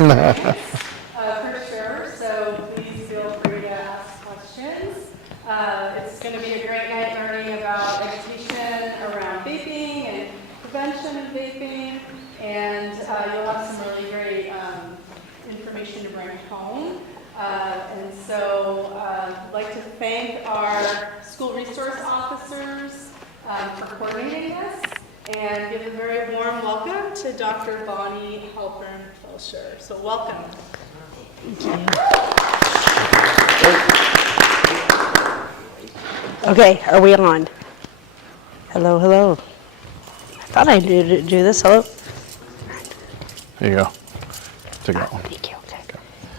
for sure, so please feel free to ask questions. It's going to be a great night learning about education around vaping and prevention of vaping, and you'll have some really great information to bring home. And so I'd like to thank our school resource officers for coordinating this, and give a very warm welcome to Dr. Bonnie Halpern-Felsher. So welcome. Thank you. Okay, are we on? Hello, hello. I thought I knew to do this. Hello? There you go. Take that one. Thank you. Okay.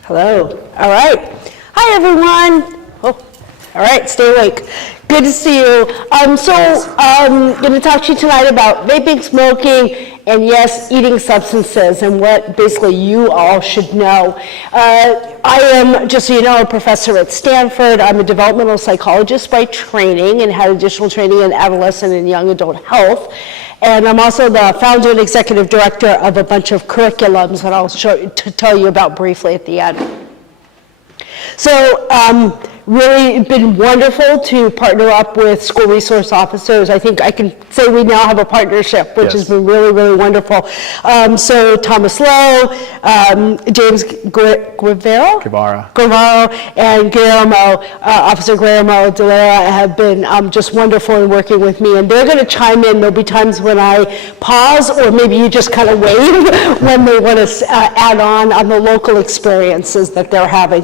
Hello. All right. Hi, everyone. Oh, all right. Stay awake. Good to see you. I'm going to talk to you tonight about vaping, smoking, and yes, eating substances, and what basically you all should know. I am, just so you know, a professor at Stanford. I'm a developmental psychologist by training and had additional training in adolescent and young adult health. And I'm also the founder and executive director of a bunch of curriculums that I'll tell you about briefly at the end. So really been wonderful to partner up with school resource officers. I think I can say we now have a partnership, which has been really, really wonderful. So Thomas Lowe, James Guevara, and Guillermo, Officer Guillermo de Lara have been just wonderful in working with me, and they're going to chime in. There'll be times when I pause, or maybe you just kind of wave when they want to add on the local experiences that they're having.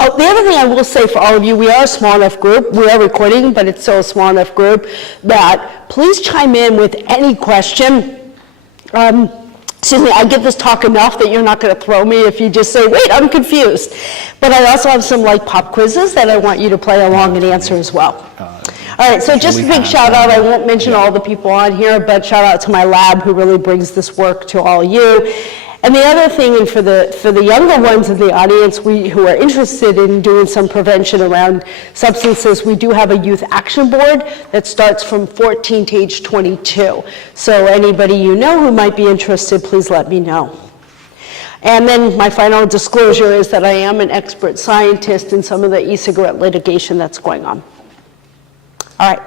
Oh, the other thing I will say for all of you, we are a small enough group. We are recording, but it's still a small enough group that please chime in with any question. Excuse me, I give this talk enough that you're not going to throw me if you just say, wait, I'm confused. But I also have some like pop quizzes that I want you to play along and answer as well. All right, so just a big shout out. I won't mention all the people on here, but shout out to my lab who really brings this work to all you. And the other thing, and for the younger ones in the audience who are interested in doing some prevention around substances, we do have a youth action board that starts from 14 to age 22. So anybody you know who might be interested, please let me know. And then my final disclosure is that I am an expert scientist in some of the e-cigarette litigation that's going on. All right.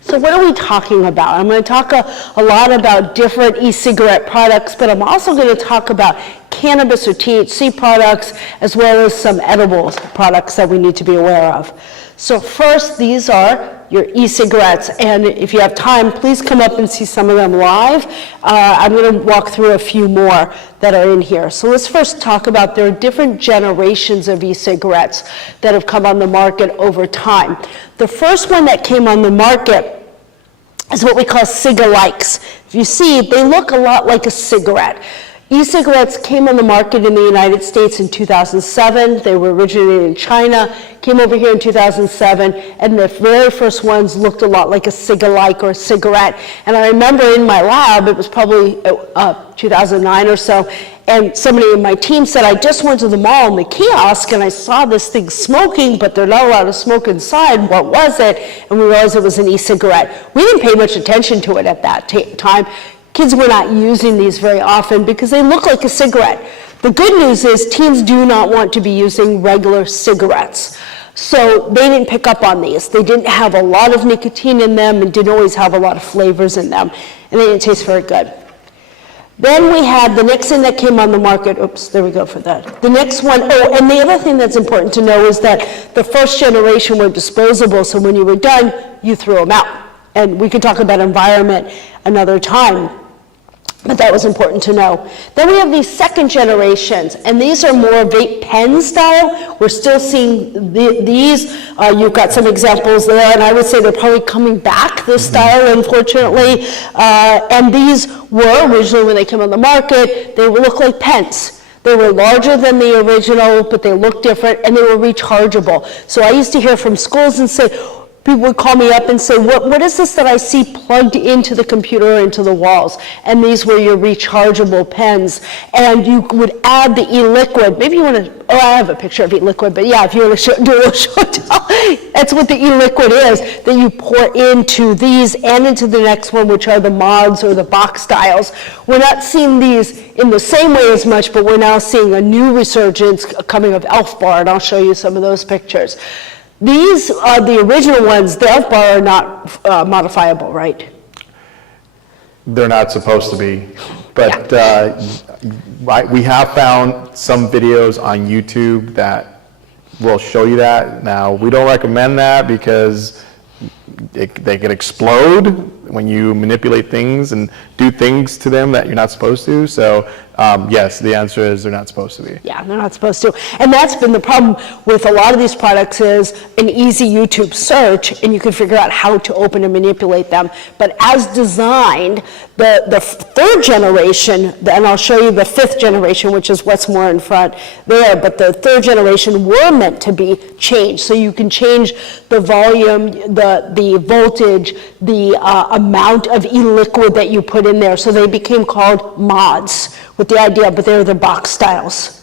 So what are we talking about? I'm going to talk a lot about different e-cigarette products, but I'm also going to talk about cannabis or THC products, as well as some edibles products that we need to be aware of. So first, these are your e-cigarettes, and if you have time, please come up and see some of them live. I'm going to walk through a few more that are in here. So let's first talk about there are different generations of e-cigarettes that have come on the market over time. The first one that came on the market is what we call cigalikes. If you see, they look a lot like a cigarette. E-cigarettes came on the market in the United States in 2007. They were originated in China, came over here in 2007, and the very first ones looked a lot like a cigalike or a cigarette. And I remember in my lab, it was probably 2009 or so, and somebody in my team said, I just went to the mall in the kiosk and I saw this thing smoking, but they're not allowed to smoke inside. What was it? And we realized it was an e-cigarette. We didn't pay much attention to it at that time. Kids were not using these very often because they look like a cigarette. The good news is teens do not want to be using regular cigarettes. So they didn't pick up on these. They didn't have a lot of nicotine in them and didn't always have a lot of flavors in them. And they didn't taste very good. Then we had the next thing that came on the market. Oops, there we go for that. The next one, and the other thing that's important to know is that the first generation were disposable, so when you were done, you threw them out. And we could talk about environment another time, but that was important to know. Then we have these second generations, and these are more vape pen style. We're still seeing these. You've got some examples there, and I would say they're probably coming back, this style, unfortunately. And these were, originally when they came on the market, they would look like pens. They were larger than the original, but they looked different, and they were rechargeable. So I used to hear from schools and say, people would call me up and say, what is this that I see plugged into the computer or into the walls? And these were your rechargeable pens. And you would add the e-liquid. Maybe you want to, oh, I have a picture of e-liquid, but yeah, if you want to do a little show and tell, that's what the e-liquid is that you pour into these and into the next one, which are the mods or the box styles. We're not seeing these in the same way as much, but we're now seeing a new resurgence coming of Elf Bar, and I'll show you some of those pictures. These are the original ones. The Elf Bar are not modifiable, right? They're not supposed to be, but we have found some videos on YouTube that will show you that. Now, we don't recommend that because they could explode when you manipulate things and do things to them that you're not supposed to. So yes, the answer is they're not supposed to be. Yeah, they're not supposed to. And that's been the problem with a lot of these products is an easy YouTube search and you can figure out how to open and manipulate them. But as designed, the third generation, and I'll show you the fifth generation, which is what's more in front there, but the third generation were meant to be changed. So you can change the volume, the voltage, the amount of e-liquid that you put in there. So they became called mods with the idea, but they're the box styles.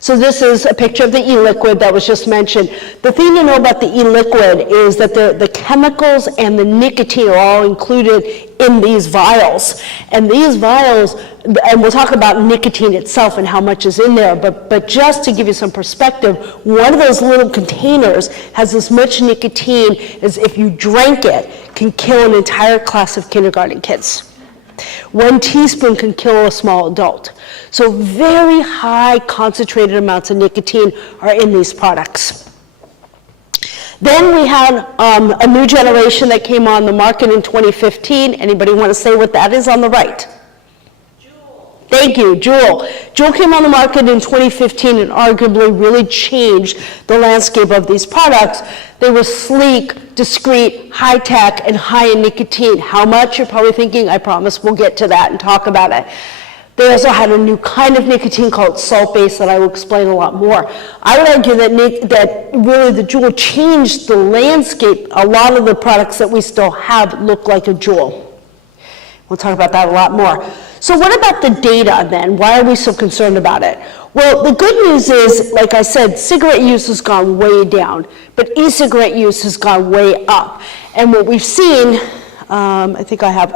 So this is a picture of the e-liquid that was just mentioned. The thing to know about the e-liquid is that the chemicals and the nicotine are all included in these vials. And these vials, and we'll talk about nicotine itself and how much is in there, but just to give you some perspective, one of those little containers has as much nicotine as if you drank it, can kill an entire class of kindergarten kids. 1 teaspoon can kill a small adult. So very high concentrated amounts of nicotine are in these products. Then we had a new generation that came on the market in 2015. Anybody want to say what that is on the right? Thank you, Juul. Juul came on the market in 2015 and arguably really changed the landscape of these products. They were sleek, discreet, high-tech, and high in nicotine. How much? You're probably thinking, I promise we'll get to that and talk about it. They also had a new kind of nicotine called salt-based that I will explain a lot more. I would argue that really the Juul changed the landscape. A lot of the products that we still have look like a Juul. We'll talk about that a lot more. So what about the data then? Why are we so concerned about it? Well, the good news is, like I said, cigarette use has gone way down, but e-cigarette use has gone way up. And what we've seen, I think I have,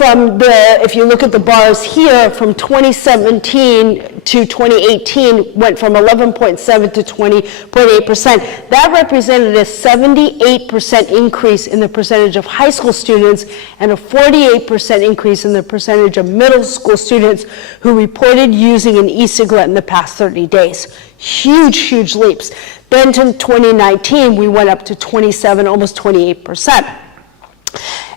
if you look at the bars here, from 2017 to 2018, went from 11.7 to 20.8%. That represented a 78% increase in the percentage of high school students and a 48% increase in the percentage of middle school students who reported using an e-cigarette in the past 30 days. Huge, huge leaps. Then to 2019, we went up to 27, almost 28%.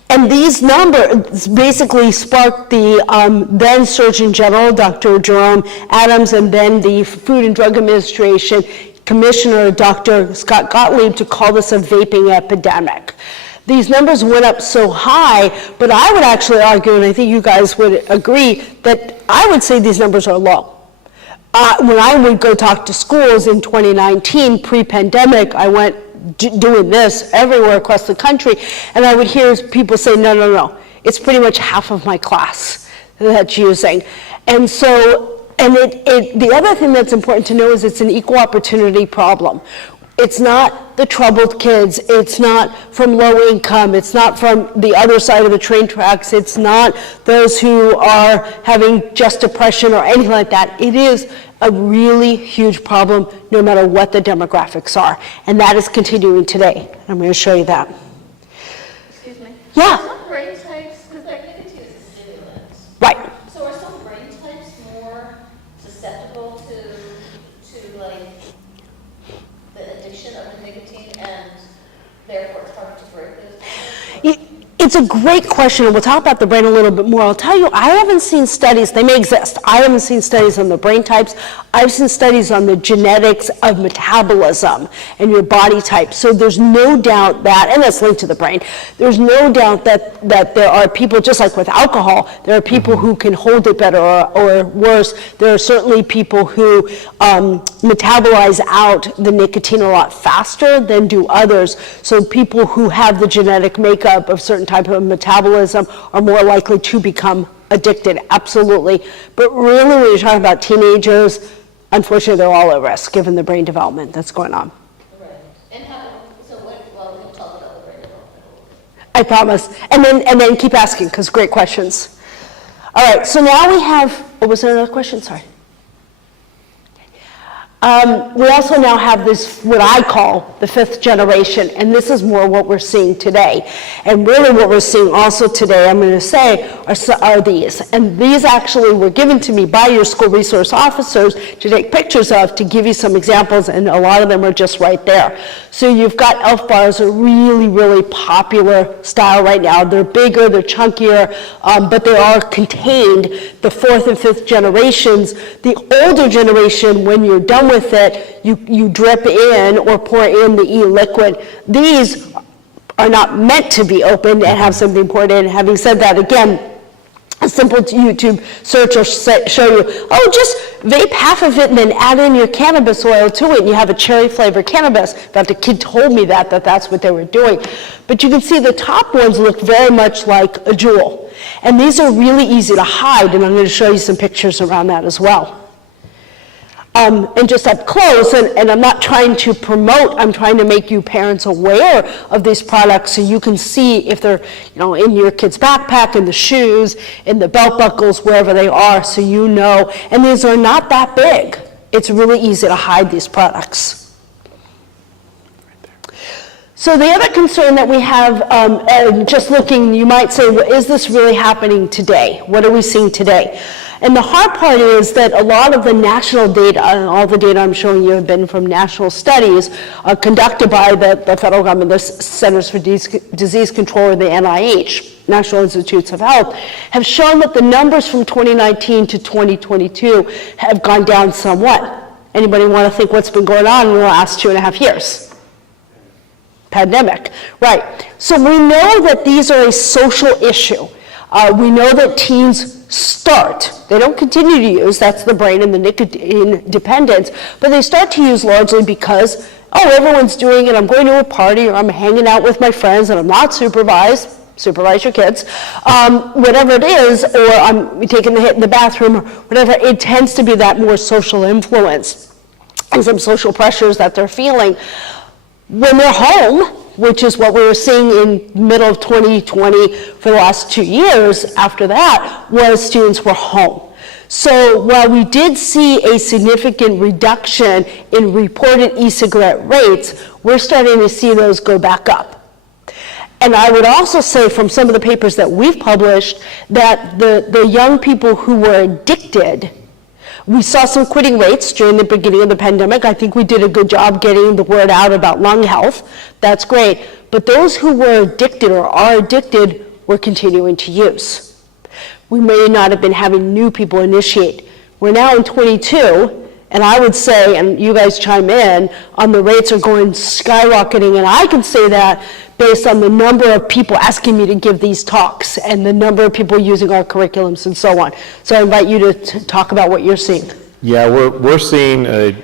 And these numbers basically sparked the then Surgeon General, Dr. Jerome Adams, and then the Food and Drug Administration Commissioner, Dr. Scott Gottlieb, to call this a vaping epidemic. These numbers went up so high, but I would actually argue, and I think you guys would agree, that I would say these numbers are low. When I would go talk to schools in 2019, pre-pandemic, I went doing this everywhere across the country, and I would hear people say, no, it's pretty much half of my class that's using. And so, the other thing that's important to know is it's an equal opportunity problem. It's not the troubled kids, it's not from low income, it's not from the other side of the train tracks, it's not those who are having just depression or anything like that. It is a really huge problem no matter what the demographics are. And that is continuing today. I'm going to show you that. Excuse me. Yeah. Are some brain types, because they're nicotine is a stimulant. Right. So are some brain types more susceptible to like the addiction of the nicotine and therefore it's harder to break those? It's a great question, and we'll talk about the brain a little bit more. I'll tell you, I haven't seen studies, they may exist, I haven't seen studies on the brain types. I've seen studies on the genetics of metabolism and your body type. So there's no doubt that, and that's linked to the brain, there's no doubt that there are people, just like with alcohol, there are people who can hold it better or worse. There are certainly people who metabolize out the nicotine a lot faster than do others. So people who have the genetic makeup of certain type of metabolism are more likely to become addicted, absolutely. But really, when you're talking about teenagers, unfortunately, they're all at risk given the brain development that's going on. Right. And well, we'll talk about the brain development. I promise. And then keep asking, because great questions. All right, so now we have, was there another question? Sorry. We also now have this, what I call the 5th generation, and this is more what we're seeing today. And really what we're seeing also today, I'm going to say, are these. And these actually were given to me by your school resource officers to take pictures of, to give you some examples, and a lot of them are just right there. So you've got Elf bars, a really, really popular style right now. They're bigger, they're chunkier, but they are contained. The 4th and 5th generations, the older generation, when you're done with it, you drip in or pour in the e-liquid. These are not meant to be opened and have something poured in. Having said that, again, a simple YouTube search will show you, oh, just vape half of it and then add in your cannabis oil to it, and you have a cherry flavored cannabis. In fact, a kid told me that's what they were doing. But you can see the top ones look very much like a Juul. And these are really easy to hide, and I'm going to show you some pictures around that as well. And just up close, and I'm not trying to promote, I'm trying to make you parents aware of these products so you can see if they're, in your kid's backpack, in the shoes, in the belt buckles, wherever they are, so you know. And these are not that big. It's really easy to hide these products. So the other concern that we have, and just looking, you might say, well, is this really happening today? What are we seeing today? And the hard part is that a lot of the national data, and all the data I'm showing you have been from national studies conducted by the federal government, the Centers for Disease Control, or the NIH, National Institutes of Health, have shown that the numbers from 2019 to 2022 have gone down somewhat. Anybody want to think what's been going on in the last 2.5 years? Pandemic, right. So we know that these are a social issue. We know that teens start, they don't continue to use, that's the brain and the nicotine dependence, but they start to use largely because, everyone's doing it, I'm going to a party, or I'm hanging out with my friends and I'm not supervised, supervise your kids, whatever it is, or I'm taking the hit in the bathroom, or whatever, it tends to be that more social influence and some social pressures that they're feeling. When they're home, which is what we were seeing in middle of 2020 for the last 2 years after that, was students were home. So while we did see a significant reduction in reported e-cigarette rates, we're starting to see those go back up. And I would also say from some of the papers that we've published that the young people who were addicted, we saw some quitting rates during the beginning of the pandemic. I think we did a good job getting the word out about lung health. That's great. But those who were addicted or are addicted were continuing to use. We may not have been having new people initiate. We're now in 22, and I would say, and you guys chime in, on the rates are going skyrocketing, and I can say that based on the number of people asking me to give these talks and the number of people using our curriculums and so on. So I invite you to talk about what you're seeing. Yeah, we're seeing a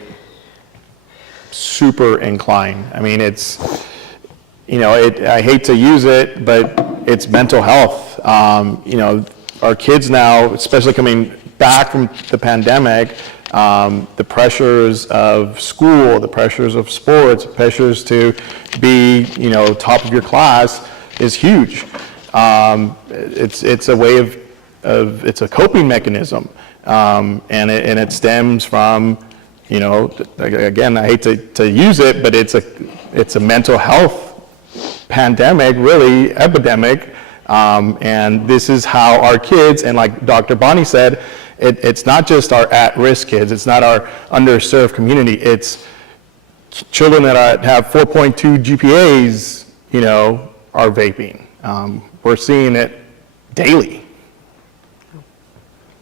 super incline. I mean, it's, I hate to use it, but it's mental health. Our kids now, especially coming back from the pandemic, the pressures of school, the pressures of sports, the pressures to be, top of your class is huge. It's a way of it's a coping mechanism, and it stems from, again, I hate to use it, but it's a mental health pandemic, really epidemic, and this is how our kids, and like Dr. Bonnie said, it's not just our at-risk kids, it's not our underserved community, it's children that have 4.2 GPAs, are vaping. We're seeing it daily.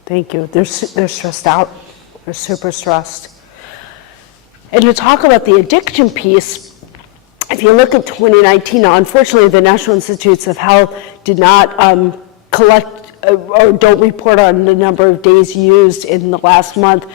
Thank you. They're stressed out. They're super stressed. And to talk about the addiction piece, if you look at 2019, now unfortunately the National Institutes of Health did not collect or don't report on the number of days used in the last month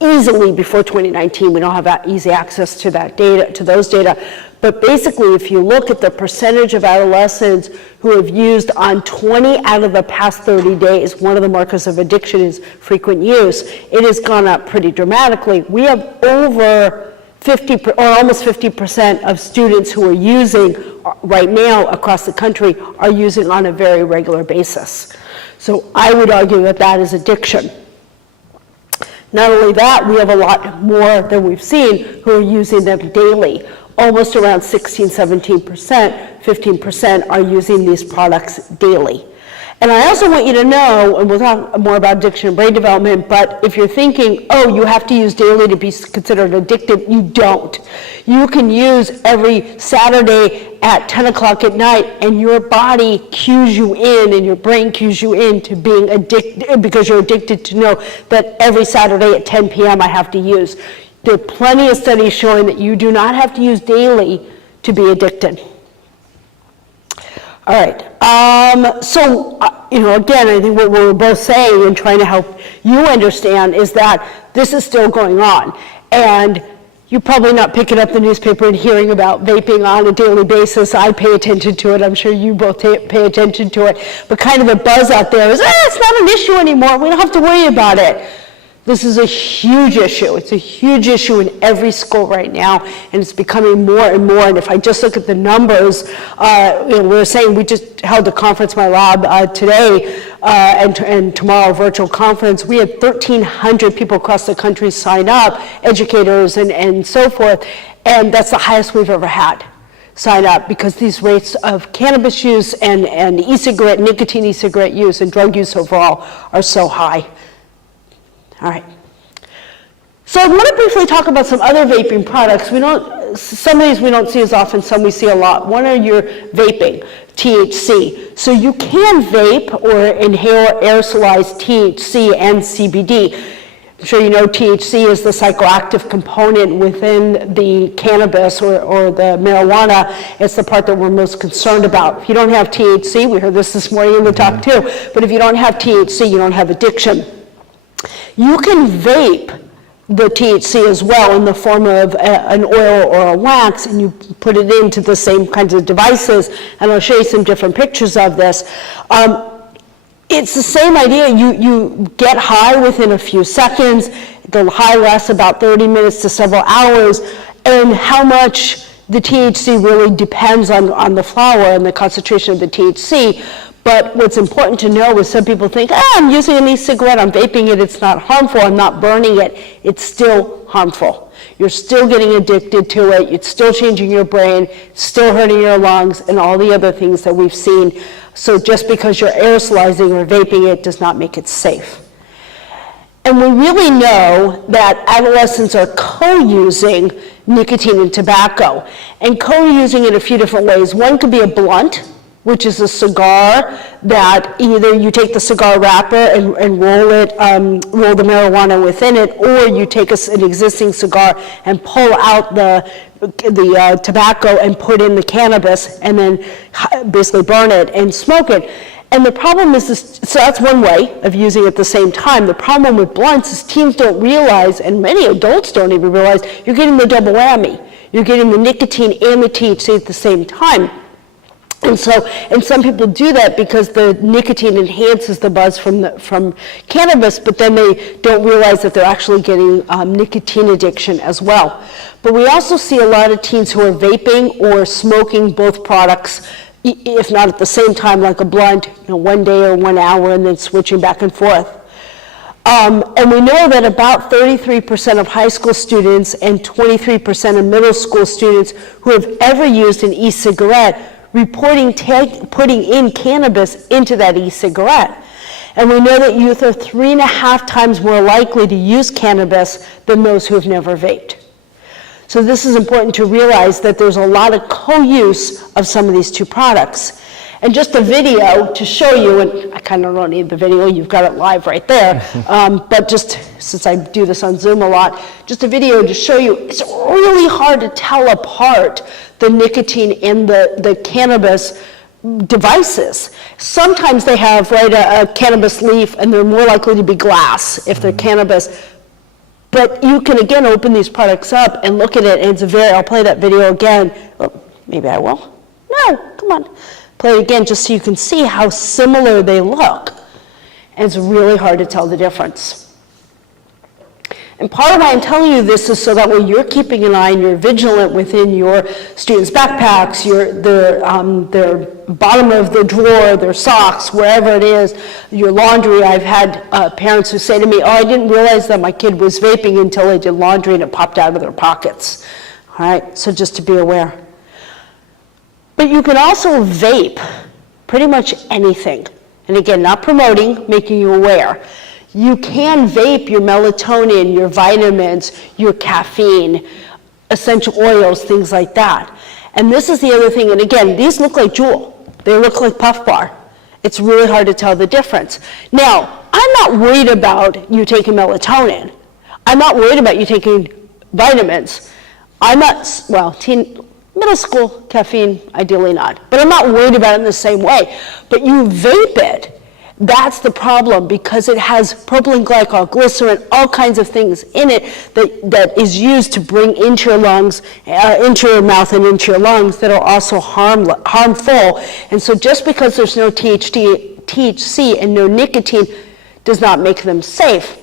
easily before 2019. We don't have that easy access to that data, to those data. But basically, if you look at the percentage of adolescents who have used on 20 out of the past 30 days, one of the markers of addiction is frequent use, it has gone up pretty dramatically. We have over 50 or almost 50% of students who are using right now across the country are using on a very regular basis. So I would argue that that is addiction. Not only that, we have a lot more than we've seen who are using them daily. Almost around 16, 17%, 15% are using these products daily. And I also want you to know, and we'll talk more about addiction and brain development, but if you're thinking, oh, you have to use daily to be considered addicted, you don't. You can use every Saturday at 10 o'clock at night, and your body cues you in, and your brain cues you in to being addicted, because you're addicted to know that every Saturday at 10 p.m. I have to use. There are plenty of studies showing that you do not have to use daily to be addicted. All right, again, I think what we're both saying and trying to help you understand is that this is still going on. And you're probably not picking up the newspaper and hearing about vaping on a daily basis. I pay attention to it. I'm sure you both pay attention to it. But kind of the buzz out there is, it's not an issue anymore. We don't have to worry about it. This is a huge issue. It's a huge issue in every school right now, and it's becoming more and more. And if I just look at the numbers, we were saying we just held a conference in my lab today and tomorrow, a virtual conference. We had 1,300 people across the country sign up, educators and so forth, and that's the highest we've ever had sign up, because these rates of cannabis use and e-cigarette, nicotine e-cigarette use and drug use overall are so high. All right. So I want to briefly talk about some other vaping products. Some of these we don't see as often, some we see a lot. One are your vaping, THC. So you can vape or inhale or aerosolize THC and CBD. I'm sure you know THC is the psychoactive component within the cannabis or the marijuana. It's the part that we're most concerned about. If you don't have THC, we heard this morning in the talk too, but if you don't have THC, you don't have addiction. You can vape the THC as well in the form of an oil or a wax, and you put it into the same kinds of devices, and I'll show you some different pictures of this. It's the same idea. You get high within a few seconds. The high lasts about 30 minutes to several hours, and how much the THC really depends on the flower and the concentration of the THC. But what's important to know is some people think, I'm using an e-cigarette, I'm vaping it, it's not harmful, I'm not burning it. It's still harmful. You're still getting addicted to it, it's still changing your brain, still hurting your lungs, and all the other things that we've seen. So just because you're aerosolizing or vaping it does not make it safe. And we really know that adolescents are co-using nicotine and tobacco, and co-using it a few different ways. One could be a blunt, which is a cigar that either you take the cigar wrapper and roll the marijuana within it, or you take an existing cigar and pull out the tobacco and put in the cannabis and then basically burn it and smoke it. And the problem is this, so that's one way of using it at the same time. The problem with blunts is teens don't realize, and many adults don't even realize, you're getting the double whammy. You're getting the nicotine and the THC at the same time. And some people do that because the nicotine enhances the buzz from cannabis, but then they don't realize that they're actually getting nicotine addiction as well. But we also see a lot of teens who are vaping or smoking both products, if not at the same time, like a blunt, one day or 1 hour, and then switching back and forth. And we know that about 33% of high school students and 23% of middle school students who have ever used an e-cigarette reporting putting in cannabis into that e-cigarette. And we know that youth are 3.5 times more likely to use cannabis than those who have never vaped. So this is important to realize, that there's a lot of co-use of some of these two products. And just a video to show you, and I kind of don't need the video, you've got it live right there, but just since I do this on Zoom a lot, just a video to show you, it's really hard to tell apart the nicotine in the cannabis devices. Sometimes they have, right, a cannabis leaf, and they're more likely to be glass if they're cannabis. But you can, again, open these products up and look at it, and it's I'll play that video again. Oh, maybe I will. No, come on. Play it again just so you can see how similar they look. And it's really hard to tell the difference. And part of why I'm telling you this is so that way you're keeping an eye and you're vigilant within your students' backpacks, their bottom of the drawer, their socks, wherever it is, your laundry. I've had parents who say to me, oh, I didn't realize that my kid was vaping until they did laundry and it popped out of their pockets. All right, so just to be aware. But you can also vape pretty much anything. And again, not promoting, making you aware. You can vape your melatonin, your vitamins, your caffeine, essential oils, things like that. And this is the other thing, and again, these look like Juul. They look like Puff Bar. It's really hard to tell the difference. Now, I'm not worried about you taking melatonin. I'm not worried about you taking vitamins. I'm not, well, middle school caffeine, ideally not. But I'm not worried about it in the same way. But you vape it. That's the problem, because it has propylene glycol, glycerin, all kinds of things in it that is used to bring into your lungs, into your mouth and into your lungs that are also harmful. And so just because there's no THC and no nicotine does not make them safe.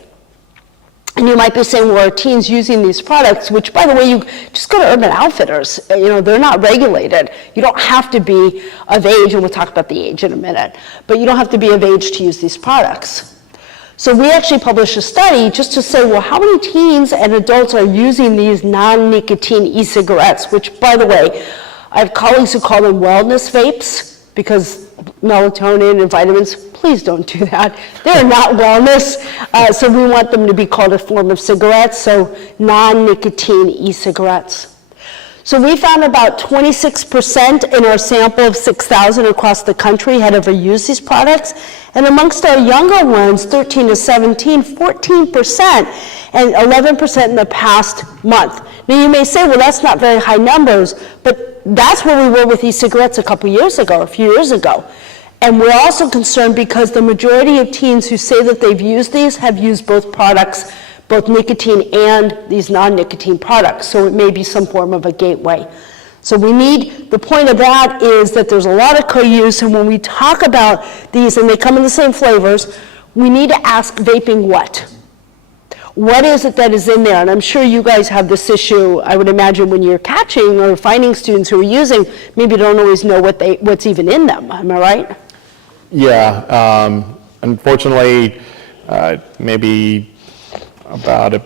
And you might be saying, well, are teens using these products, which, by the way, you just go to Urban Outfitters. They're not regulated. You don't have to be of age, and we'll talk about the age in a minute, but you don't have to be of age to use these products. So we actually published a study just to say, well, how many teens and adults are using these non-nicotine e-cigarettes, which, by the way, I have colleagues who call them wellness vapes, because melatonin and vitamins, please don't do that. They're not wellness, so we want them to be called a form of cigarettes, so non-nicotine e-cigarettes. So we found about 26% in our sample of 6,000 across the country had ever used these products, and amongst our younger ones, 13 to 17, 14%, and 11% in the past month. Now you may say, well, that's not very high numbers, but that's where we were with e-cigarettes a few years ago. And we're also concerned because the majority of teens who say that they've used these have used both products, both nicotine and these non-nicotine products. So it may be some form of a gateway. So the point of that is that there's a lot of co-use, and when we talk about these, and they come in the same flavors, we need to ask vaping what? What is it that is in there? And I'm sure you guys have this issue, I would imagine, when you're catching or finding students who are using, maybe don't always know what's even in them. Am I right? Yeah, unfortunately, maybe about a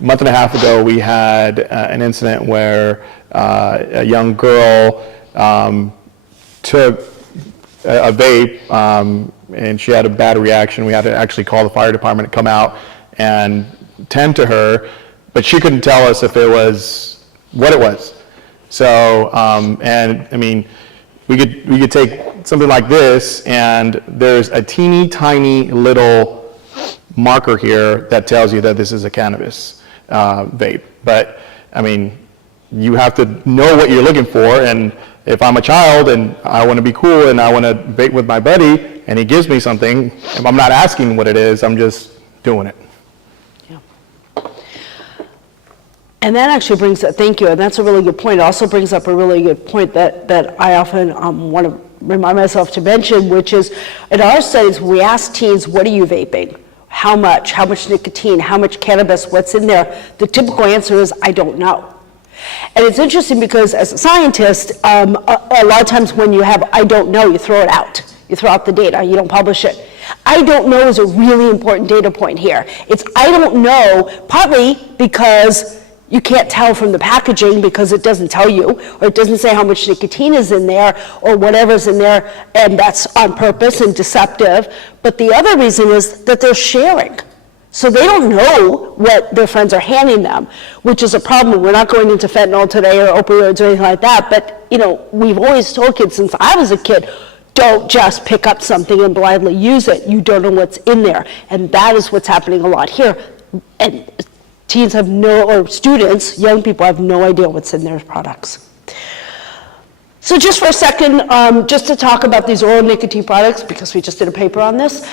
month and a half ago, we had an incident where a young girl took a vape, and she had a bad reaction. We had to actually call the fire department to come out and tend to her, but she couldn't tell us if it was what it was. So, and I mean, we could take something like this, and there's a teeny tiny little marker here that tells you that this is a cannabis vape. But I mean, you have to know what you're looking for. And if I'm a child and I want to be cool and I want to vape with my buddy, and he gives me something, if I'm not asking what it is, I'm just doing it. And that actually brings up, thank you, and that's a really good point. It also brings up a really good point that I often want to remind myself to mention, which is, in our studies, we ask teens, what are you vaping? How much nicotine, how much cannabis, what's in there? The typical answer is, I don't know. And it's interesting because as a scientist, a lot of times when you have, I don't know, you throw it out. You throw out the data, you don't publish it. I don't know is a really important data point here. It's I don't know, partly because you can't tell from the packaging because it doesn't tell you, or it doesn't say how much nicotine is in there, or whatever's in there, and that's on purpose and deceptive. But the other reason is that they're sharing. So they don't know what their friends are handing them, which is a problem. We're not going into fentanyl today or opioids or anything like that, but we've always told kids since I was a kid, don't just pick up something and blindly use it. You don't know what's in there. And that is what's happening a lot here. And teens have or students, young people have no idea what's in their products. So just for a second, just to talk about these oral nicotine products, because we just did a paper on this.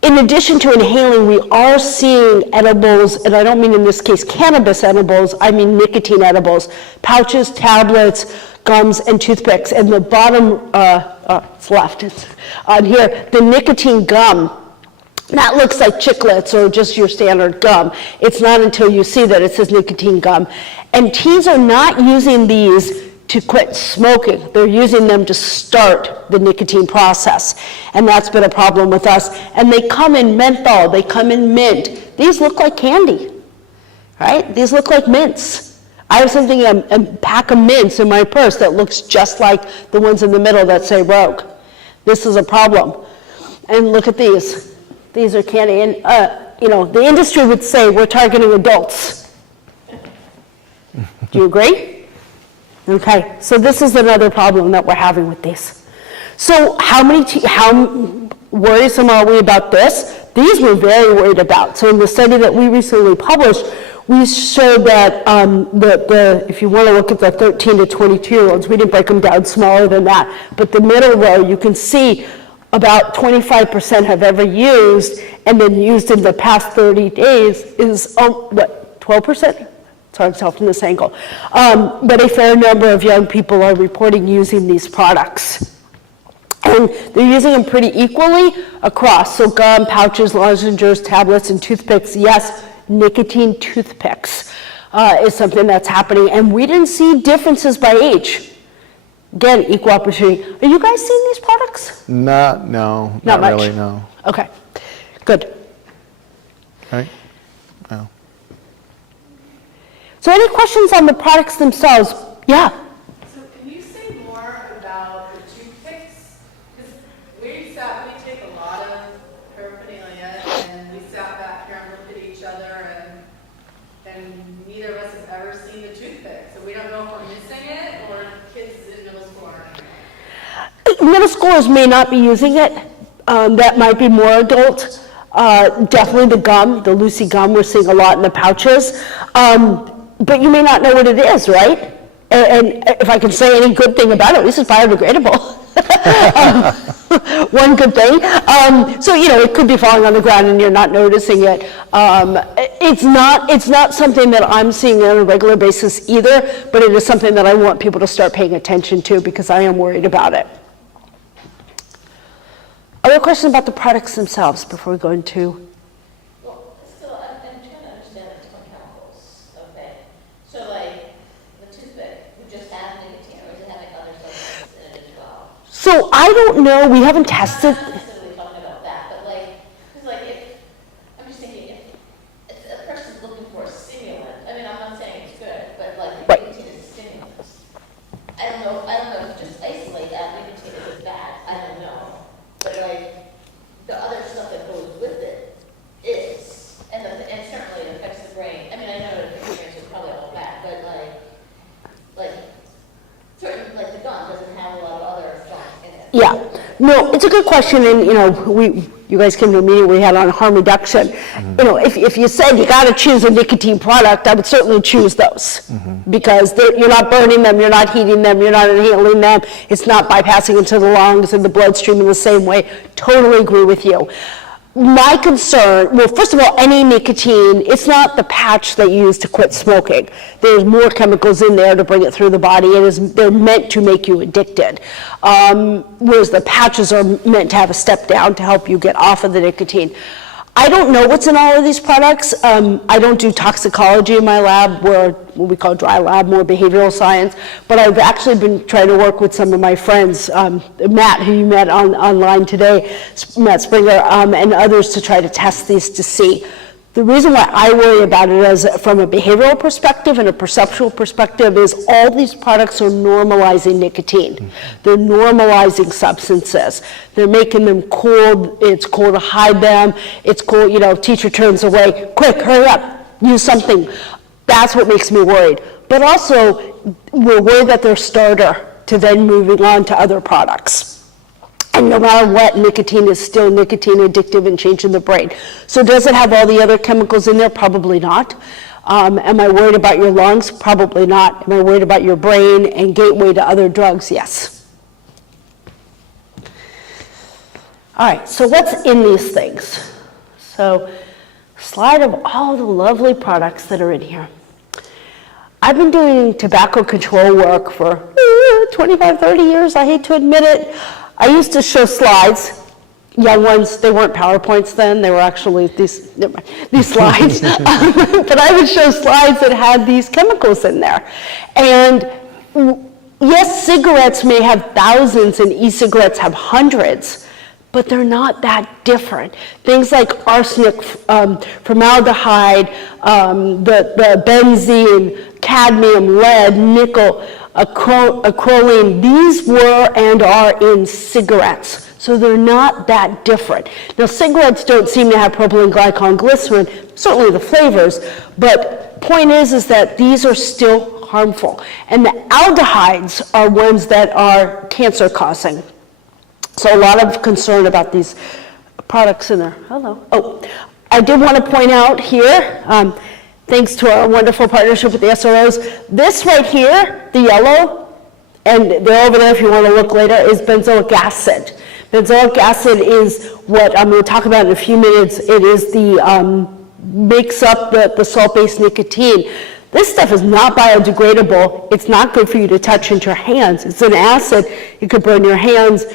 In addition to inhaling, we are seeing edibles, and I don't mean in this case cannabis edibles, I mean nicotine edibles, pouches, tablets, gums, and toothpicks. And the bottom, it's left, it's on here, the nicotine gum. That looks like chiclets or just your standard gum. It's not until you see that it says nicotine gum. And teens are not using these to quit smoking. They're using them to start the nicotine process. And that's been a problem with us. And they come in menthol, they come in mint. These look like candy, right? These look like mints. I have something, a pack of mints in my purse that looks just like the ones in the middle that say Rogue. This is a problem. And look at these. These are candy. And, the industry would say we're targeting adults. Do you agree? Okay, so this is another problem that we're having with these. So how worrisome are we about this? These we're very worried about. So in the study that we recently published, we showed that if you want to look at the 13 to 22-year-olds, we didn't break them down smaller than that, but the middle row, you can see about 25% have ever used, and then used in the past 30 days is, 12%? It's hard to tell from this angle. But a fair number of young people are reporting using these products. And they're using them pretty equally across. So gum, pouches, lozenges, tablets, and toothpicks. Yes, nicotine toothpicks is something that's happening. And we didn't see differences by age. Again, equal opportunity. Are you guys seeing these products? Not much. really, no. Okay, good. Right? No. So any questions on the products themselves? Yeah. So can you say more about the toothpicks? Because we take a lot of paraphernalia, and we sat back here and looked at each other, and neither of us have ever seen the toothpick. So we don't know if we're missing it or kids in middle school aren't. Middle schoolers may not be using it. That might be more adult. Definitely the gum, the Lucy gum, we're seeing a lot in the pouches. But you may not know what it is, right? And if I can say any good thing about it, at least it's biodegradable. One good thing. So, it could be falling on the ground and you're not noticing it. It's not something that I'm seeing on a regular basis either, but it is something that I want people to start paying attention to because I am worried about it. Other questions about the products themselves before we go into? Well, so I'm trying to understand the different chemicals, okay? So like, the toothpick would just have nicotine, or is it having other substances in it as well? So I don't know, we haven't tested. I'm not necessarily talking about that, but if, I'm just thinking, if a person's looking for a stimulant, I mean, I'm not saying it's good, but Right. nicotine is a stimulant. I don't know if just isolate that nicotine is bad, I don't know. But the other stuff that goes with it is, and certainly it affects the brain. I mean, I know that experience is probably all bad, but certain, the gum doesn't have a lot of other stuff in it. Yeah, no, it's a good question, and you guys came to a meeting we had on harm reduction. If you said you got to choose a nicotine product, I would certainly choose those because you're not burning them, you're not heating them, you're not inhaling them. It's not bypassing into the lungs and the bloodstream in the same way. Totally agree with you. My concern, well, first of all, any nicotine, it's not the patch that you use to quit smoking. There's more chemicals in there to bring it through the body. They're meant to make you addicted. Whereas the patches are meant to have a step down to help you get off of the nicotine. I don't know what's in all of these products. I don't do toxicology in my lab, what we call dry lab, more behavioral science. But I've actually been trying to work with some of my friends, Matt, who you met online today, Matt Springer, and others to try to test these to see. The reason why I worry about it is from a behavioral perspective and a perceptual perspective is all these products are normalizing nicotine. They're normalizing substances. They're making them cool. It's cool to hide them. It's cool, teacher turns away. Quick, hurry up, use something. That's what makes me worried. But also, we're worried that they're starter to then moving on to other products. And no matter what, nicotine is still nicotine addictive and changing the brain. So does it have all the other chemicals in there? Probably not. Am I worried about your lungs? Probably not. Am I worried about your brain and gateway to other drugs? Yes. All right, so what's in these things? So, slide of all the lovely products that are in here. I've been doing tobacco control work for 25, 30 years. I hate to admit it. I used to show slides. Young ones, they weren't PowerPoints then, they were actually these slides. But I would show slides that had these chemicals in there. And yes, cigarettes may have thousands and e-cigarettes have hundreds, but they're not that different. Things like arsenic, formaldehyde, the benzene, cadmium, lead, nickel, acrolein, these were and are in cigarettes. So they're not that different. Now, cigarettes don't seem to have propylene glycol and glycerin, certainly the flavors, but point is that these are still harmful. And the aldehydes are ones that are cancer causing. So a lot of concern about these products in there. Hello. Oh, I did want to point out here, thanks to our wonderful partnership with the SROs, this right here, the yellow, and they're over there if you want to look later, is benzoic acid. Benzoic acid is what I'm going to talk about in a few minutes. It is the, makes up the salt-based nicotine. This stuff is not biodegradable. It's not good for you to touch into your hands. It's an acid. It could burn your hands,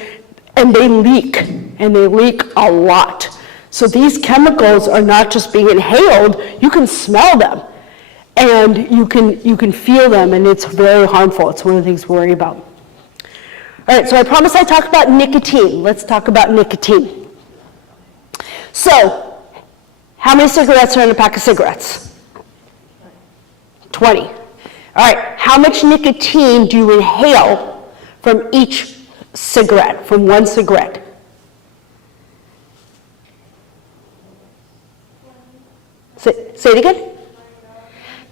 and they leak a lot. So these chemicals are not just being inhaled, you can smell them, and you can feel them, and it's very harmful. It's one of the things we worry about. All right, so I promised I'd talk about nicotine. Let's talk about nicotine. So, how many cigarettes are in a pack of cigarettes? 20. All right, how much nicotine do you inhale from each cigarette, from one cigarette? Say it again?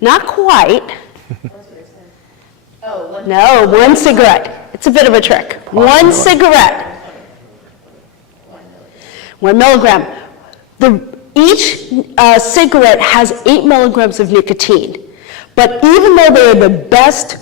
Not quite. No, one cigarette. It's a bit of a trick. One cigarette. 1 milligram. Each cigarette has 8 milligrams of nicotine. But even though they're the best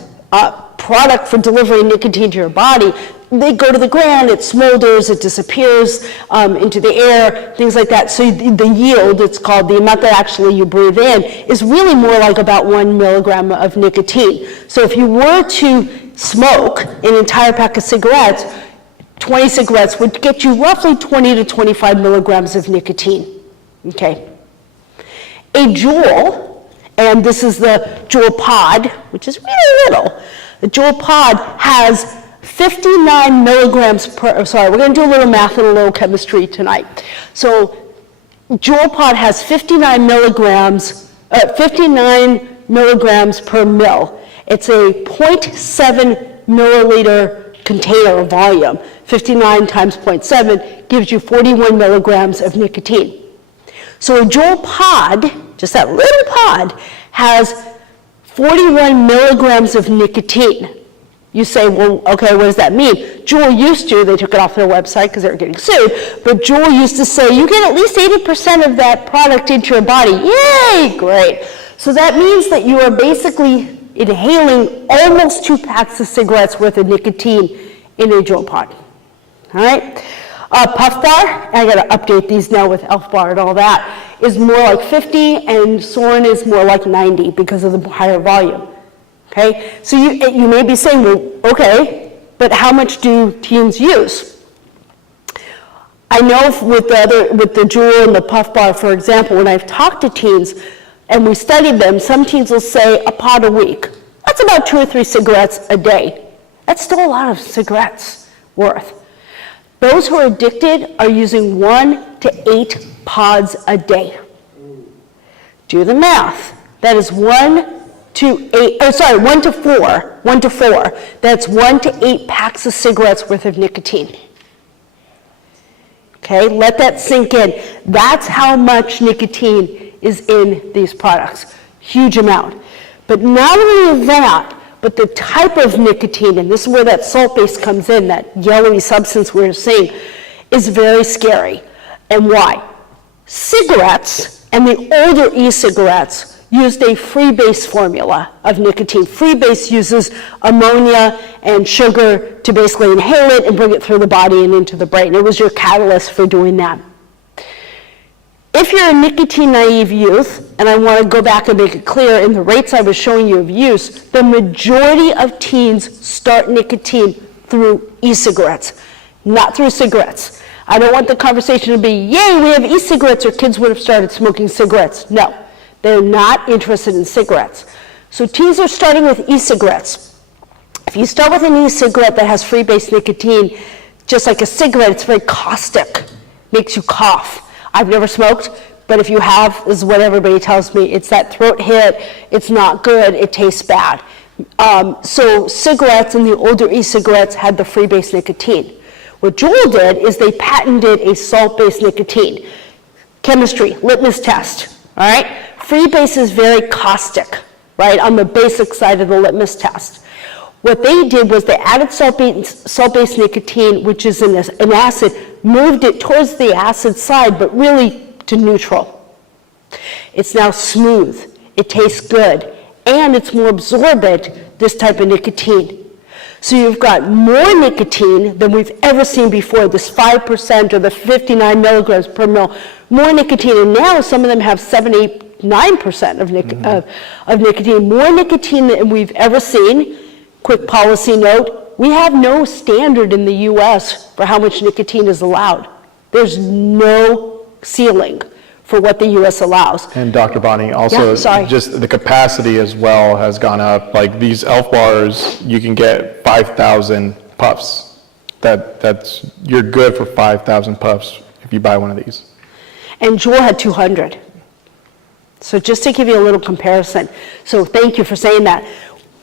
product for delivering nicotine to your body, they go to the ground, it smolders, it disappears into the air, things like that. So the yield, it's called, the amount that actually you breathe in, is really more like about 1 milligram of nicotine. So if you were to smoke an entire pack of cigarettes, 20 cigarettes would get you roughly 20 to 25 milligrams of nicotine. Okay. A Juul, and this is the Juul pod, which is really little. The Juul pod has 59 milligrams per, sorry, we're going to do a little math and a little chemistry tonight. So Juul pod has 59 milligrams per mil. It's a 0.7 milliliter container volume. 59 times 0.7 gives you 41 milligrams of nicotine. So a Juul pod, just that little pod, has 41 milligrams of nicotine. You say, well, okay, what does that mean? Juul used to, they took it off their website because they were getting sued, but Juul used to say, you get at least 80% of that product into your body. Yay, great. So that means that you are basically inhaling almost 2 packs of cigarettes worth of nicotine in a Juul pod. All right? Puff Bar, I got to update these now with Elf Bar and all that, is more like 50, and Soren is more like 90 because of the higher volume. Okay, so you may be saying, well, okay, but how much do teens use? I know with the Juul and the Puff Bar, for example, when I've talked to teens and we studied them, some teens will say a pod a week. That's about 2 or 3 cigarettes a day. That's still a lot of cigarettes worth. Those who are addicted are using 1 to 8 pods a day. Do the math. That is 1 to 4. That's 1 to 8 packs of cigarettes worth of nicotine. Okay, let that sink in. That's how much nicotine is in these products. Huge amount. But not only that, but the type of nicotine, and this is where that salt base comes in, that yellowy substance we're seeing, is very scary. And why? Cigarettes and the older e-cigarettes used a freebase formula of nicotine. Freebase uses ammonia and sugar to basically inhale it and bring it through the body and into the brain. It was your catalyst for doing that. If you're a nicotine-naive youth, and I want to go back and make it clear, in the rates I was showing you of use, the majority of teens start nicotine through e-cigarettes, not through cigarettes. I don't want the conversation to be, yay, we have e-cigarettes, or kids would have started smoking cigarettes. No, they're not interested in cigarettes. So teens are starting with e-cigarettes. If you start with an e-cigarette that has freebase nicotine, just like a cigarette, it's very caustic, makes you cough. I've never smoked, but if you have, this is what everybody tells me. It's that throat hit, it's not good, it tastes bad. So cigarettes and the older e-cigarettes had the freebase nicotine. What Juul did is they patented a salt-based nicotine. Chemistry, litmus test, all right? Freebase is very caustic, right, on the basic side of the litmus test. What they did was they added salt-based nicotine, which is an acid, moved it towards the acid side, but really to neutral. It's now smooth, it tastes good, and it's more absorbent, this type of nicotine. So you've got more nicotine than we've ever seen before, this 5% or the 59 milligrams per mil, more nicotine, and now some of them have 7, 8, 9% of nicotine, more nicotine than we've ever seen. Quick policy note, we have no standard in the US for how much nicotine is allowed. There's no ceiling for what the US allows. And Dr. Bonnie, also just the capacity as well has gone up. Like these Elf bars, you can get 5,000 puffs. That's you're good for 5,000 puffs if you buy one of these. And Juul had 200. So just to give you a little comparison. So thank you for saying that.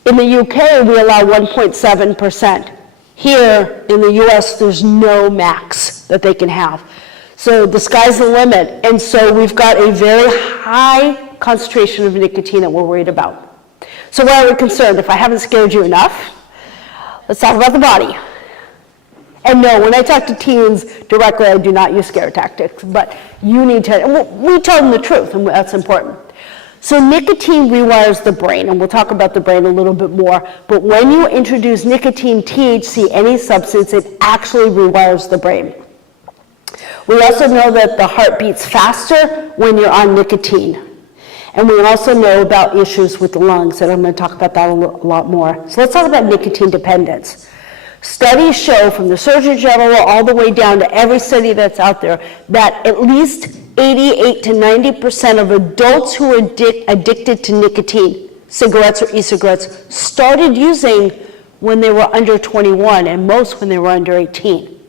In the UK, we allow 1.7%. Here in the US, there's no max that they can have. So the sky's the limit. And so we've got a very high concentration of nicotine that we're worried about. So why are we concerned? If I haven't scared you enough, let's talk about the body. And no, when I talk to teens directly, I do not use scare tactics, but you need to, we tell them the truth, and that's important. So nicotine rewires the brain, and we'll talk about the brain a little bit more, but when you introduce nicotine, THC, any substance, it actually rewires the brain. We also know that the heart beats faster when you're on nicotine. And we also know about issues with the lungs, and I'm going to talk about that a lot more. So let's talk about nicotine dependence. Studies show, from the Surgeon General all the way down to every study that's out there, that at least 88 to 90% of adults who are addicted to nicotine, cigarettes or e-cigarettes, started using when they were under 21, and most when they were under 18.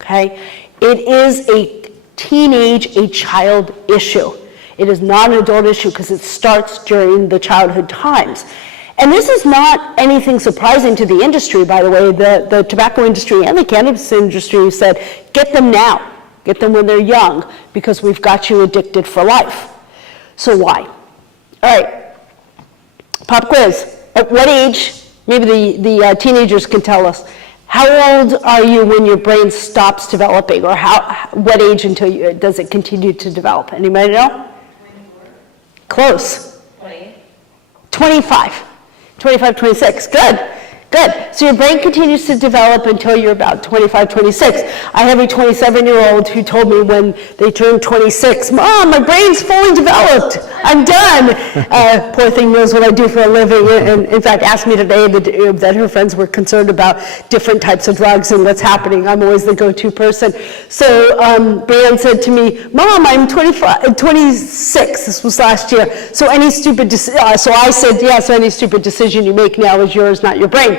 Okay? It is a teenage, a child issue. It is not an adult issue because it starts during the childhood times. And this is not anything surprising to the industry, by the way. The tobacco industry and the cannabis industry said, get them now. Get them when they're young, because we've got you addicted for life. So why? All right, pop quiz. At what age, maybe the teenagers can tell us, how old are you when your brain stops developing, or what age until does it continue to develop? Anybody know? 24. Close. 20. 25. 25, 26, good. Good. So your brain continues to develop until you're about 25, 26. I have a 27-year-old who told me when they turned 26, Mom, my brain's fully developed. I'm done. Poor thing knows what I do for a living. And in fact, asked me today that her friends were concerned about different types of drugs and what's happening. I'm always the go-to person. So Brianne said to me, Mom, I'm 26. This was last year. So any stupid, so I said, yeah, so any stupid decision you make now is yours, not your brain.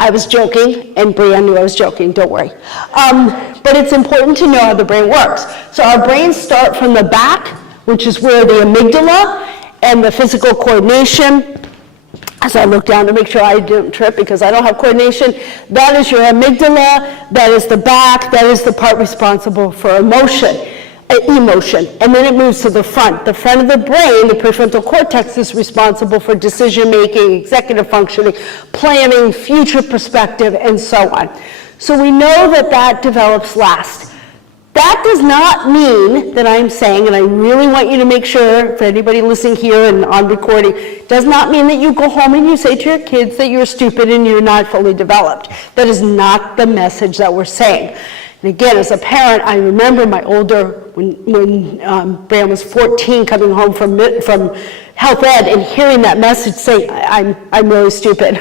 I was joking, and Brianne knew I was joking, don't worry. But it's important to know how the brain works. So our brains start from the back, which is where the amygdala and the physical coordination, as I look down to make sure I don't trip because I don't have coordination, that is your amygdala, that is the back, that is the part responsible for emotion. emotion, and then it moves to the front. The front of the brain, the prefrontal cortex, is responsible for decision-making, executive functioning, planning, future perspective, and so on. So we know that that develops last. That does not mean that I'm saying, and I really want you to make sure, for anybody listening here and on recording, does not mean that you go home and you say to your kids that you're stupid and you're not fully developed. That is not the message that we're saying. And again, as a parent, I remember my older, when Bram was 14, coming home from health ed and hearing that message saying, I'm really stupid.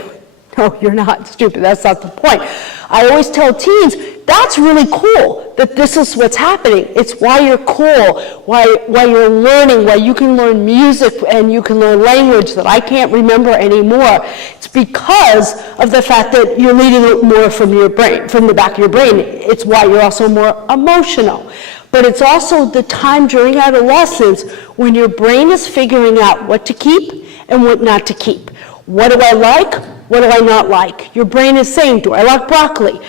No, you're not stupid. That's not the point. I always tell teens, that's really cool that this is what's happening. It's why you're cool, why you're learning, why you can learn music and you can learn language that I can't remember anymore. It's because of the fact that you're leading more from your brain, from the back of your brain. It's why you're also more emotional. But it's also the time during adolescence when your brain is figuring out what to keep and what not to keep. What do I like? What do I not like? Your brain is saying, do I like broccoli?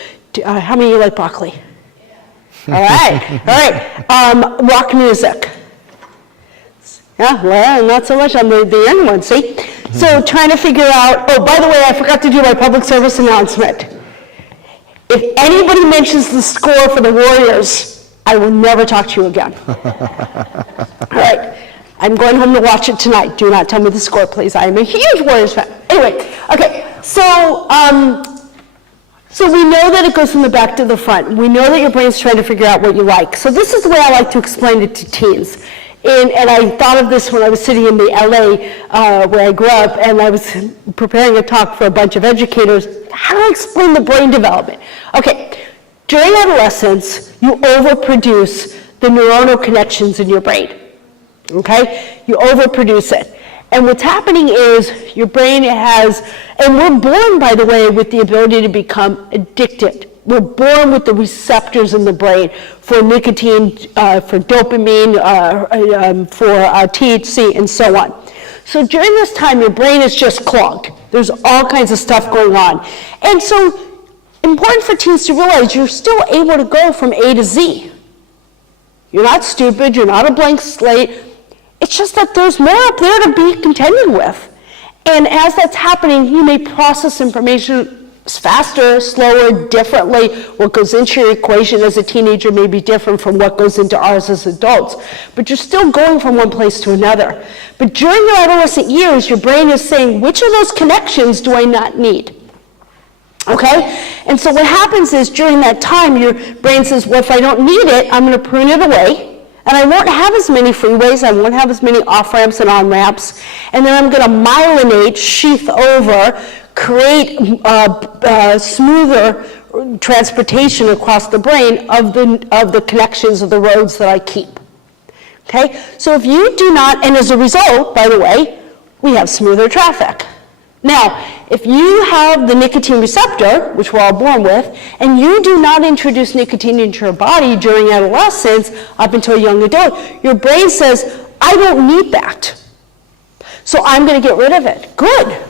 How many of you like broccoli? Yeah. All right. Rock music. Yeah, well, not so much on the young one, see? So trying to figure out, oh, by the way, I forgot to do my public service announcement. If anybody mentions the score for the Warriors, I will never talk to you again. All right. I'm going home to watch it tonight. Do not tell me the score, please. I am a huge Warriors fan. Anyway, okay, so we know that it goes from the back to the front. We know that your brain's trying to figure out what you like. So this is the way I like to explain it to teens. And I thought of this when I was sitting in the LA where I grew up, and I was preparing a talk for a bunch of educators. How do I explain the brain development? Okay, during adolescence, you overproduce the neuronal connections in your brain. Okay? You overproduce it. And what's happening is your brain has, and we're born, by the way, with the ability to become addicted. We're born with the receptors in the brain for nicotine, for dopamine, for THC, and so on. So during this time, your brain is just clogged. There's all kinds of stuff going on. And so, important for teens to realize you're still able to go from A to Z. You're not stupid, you're not a blank slate. It's just that there's more up there to be contended with. And as that's happening, you may process information faster, slower, differently. What goes into your equation as a teenager may be different from what goes into ours as adults. But you're still going from one place to another. But during your adolescent years, your brain is saying, which of those connections do I not need? Okay? And so what happens is during that time, your brain says, well, if I don't need it, I'm going to prune it away. And I won't have as many freeways, I won't have as many off-ramps and on-ramps, and then I'm going to myelinate, sheath over, create smoother transportation across the brain of the connections of the roads that I keep. Okay? So if you do not, and as a result, by the way, we have smoother traffic. Now, if you have the nicotine receptor, which we're all born with, and you do not introduce nicotine into your body during adolescence up until a young adult, your brain says, I don't need that. So I'm going to get rid of it. Good.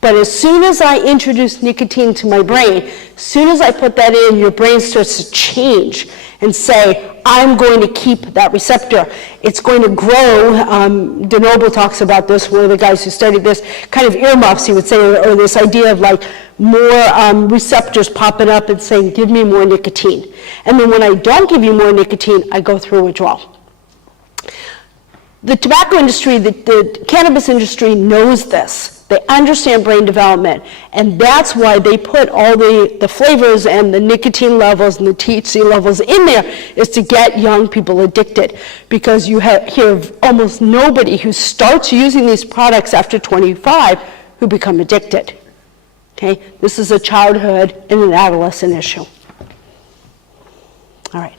But as soon as I introduce nicotine to my brain, as soon as I put that in, your brain starts to change and say, I'm going to keep that receptor. It's going to grow. De Noble talks about this, one of the guys who studied this, kind of earmuffs, he would say, or this idea of like more receptors popping up and saying, give me more nicotine. And then when I don't give you more nicotine, I go through withdrawal. The tobacco industry, the cannabis industry knows this. They understand brain development, and that's why they put all the flavors and the nicotine levels and the THC levels in there, is to get young people addicted. Because you hear of almost nobody who starts using these products after 25 who become addicted. Okay? This is a childhood and an adolescent issue. All right.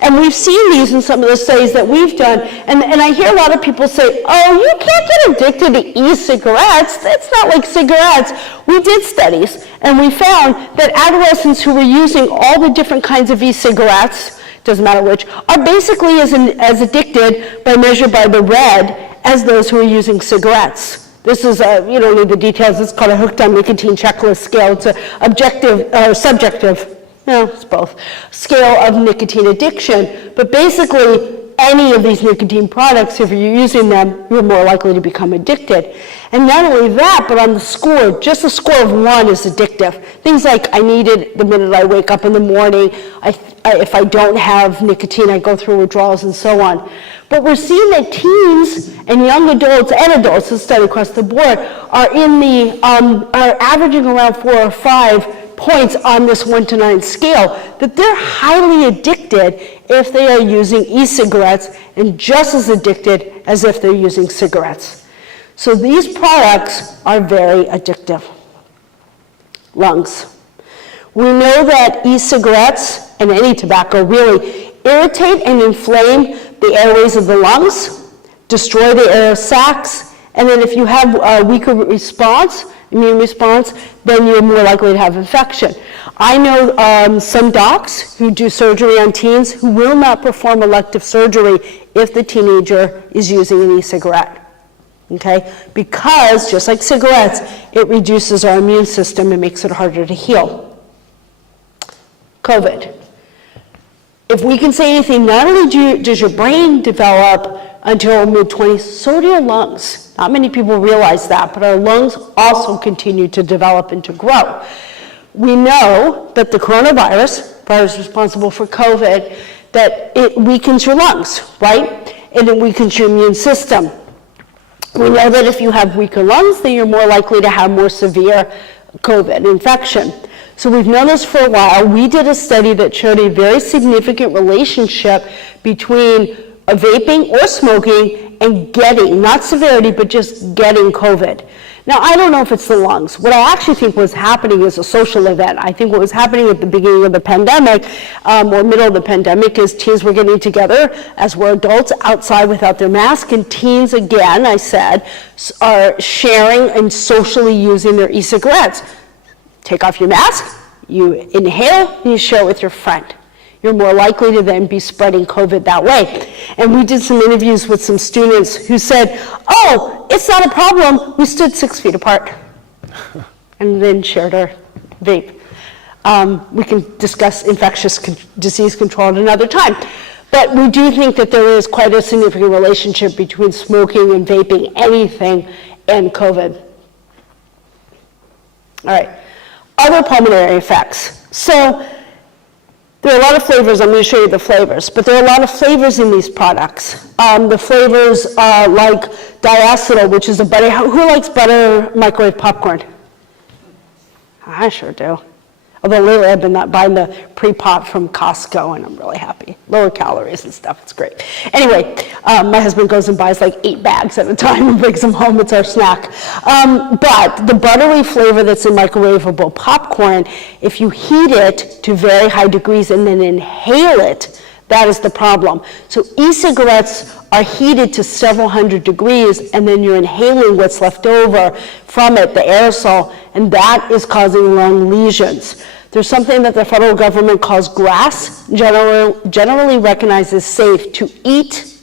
And we've seen these in some of the studies that we've done, and I hear a lot of people say, oh, you can't get addicted to e-cigarettes. It's not like cigarettes. We did studies, and we found that adolescents who were using all the different kinds of e-cigarettes, doesn't matter which, are basically as addicted by measured by the red as those who are using cigarettes. This is, you don't need the details, it's called a hooked on nicotine checklist scale. It's an objective, subjective no, it's both, scale of nicotine addiction. But basically, any of these nicotine products, if you're using them, you're more likely to become addicted. And not only that, but on the score, just a score of 1 is addictive. Things like I need it the minute I wake up in the morning. If I don't have nicotine, I go through withdrawals and so on. But we're seeing that teens and young adults and adults, this study across the board, are are averaging around 4 or 5 points on this 1 to 9 scale, that they're highly addicted if they are using e-cigarettes and just as addicted as if they're using cigarettes. So these products are very addictive. Lungs. We know that e-cigarettes and any tobacco really irritate and inflame the airways of the lungs, destroy the air sacs, and then if you have a weaker immune response, then you're more likely to have infection. I know some docs who do surgery on teens who will not perform elective surgery if the teenager is using an e-cigarette. Okay? Because, just like cigarettes, it reduces our immune system and makes it harder to heal. COVID. If we can say anything, not only does your brain develop until mid-20s, so do your lungs. Not many people realize that, but our lungs also continue to develop and to grow. We know that the coronavirus, virus responsible for COVID, that it weakens your lungs, right? And it weakens your immune system. We know that if you have weaker lungs, then you're more likely to have more severe COVID infection. So we've known this for a while. We did a study that showed a very significant relationship between vaping or smoking and getting, not severity, but just getting COVID. Now, I don't know if it's the lungs. What I actually think was happening is a social event. I think what was happening at the beginning of the pandemic, or middle of the pandemic, is teens were getting together, as were adults, outside without their mask, and teens, again, I said, are sharing and socially using their e-cigarettes. Take off your mask, you inhale, and you share it with your friend. You're more likely to then be spreading COVID that way. And we did some interviews with some students who said, oh, it's not a problem. We stood 6 feet apart and then shared our vape. We can discuss infectious disease control at another time. But we do think that there is quite a significant relationship between smoking and vaping, anything, and COVID. All right. Other pulmonary effects. So there are a lot of flavors. I'm going to show you the flavors, but there are a lot of flavors in these products. The flavors are like diacetyl, which is a butter. Who likes butter microwave popcorn? I sure do. Although lately I've been buying the pre-pop from Costco, and I'm really happy. Lower calories and stuff, it's great. Anyway, my husband goes and buys like 8 bags at a time and brings them home, it's our snack. But the buttery flavor that's in microwavable popcorn, if you heat it to very high degrees and then inhale it, that is the problem. So e-cigarettes are heated to several hundred degrees, and then you're inhaling what's left over from it, the aerosol, and that is causing lung lesions. There's something that the federal government calls GRAS, generally recognized as safe to eat.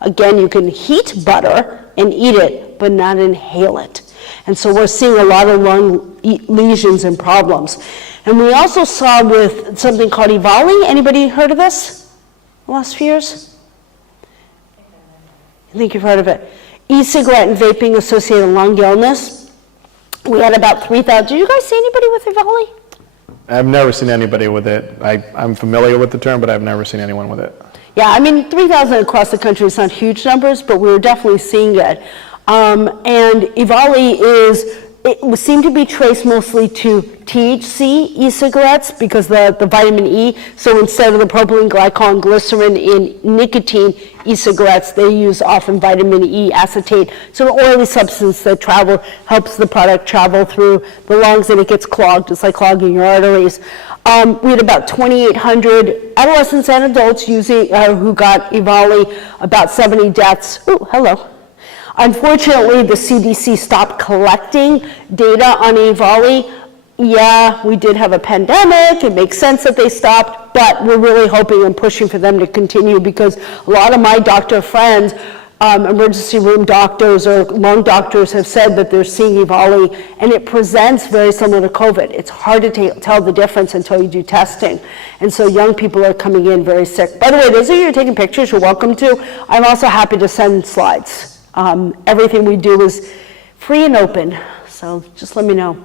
Again, you can heat butter and eat it, but not inhale it. And so we're seeing a lot of lung lesions and problems. And we also saw with something called EVALI. Anybody heard of this the last few years? I think you've heard of it. E-cigarette and vaping associated lung illness. We had about 3,000. Did you guys see anybody with EVALI? I've never seen anybody with it. I'm familiar with the term, but I've never seen anyone with it. Yeah, I mean, 3,000 across the country is not huge numbers, but we were definitely seeing it. And EVALI it seemed to be traced mostly to THC e-cigarettes because the vitamin E, so instead of the propylene glycol and glycerin in nicotine e-cigarettes, they use often vitamin E acetate. So an oily substance that helps the product travel through the lungs and it gets clogged. It's like clogging your arteries. We had about 2,800 adolescents and adults who got EVALI, about 70 deaths. Oh, hello. Unfortunately, the CDC stopped collecting data on EVALI. Yeah, we did have a pandemic. It makes sense that they stopped, but we're really hoping and pushing for them to continue because a lot of my doctor friends emergency room doctors or lung doctors have said that they're seeing EVALI, and it presents very similar to COVID. It's hard to tell the difference until you do testing. And so young people are coming in very sick. By the way, those of you who are taking pictures, you're welcome to. I'm also happy to send slides. Everything we do is free and open, so just let me know.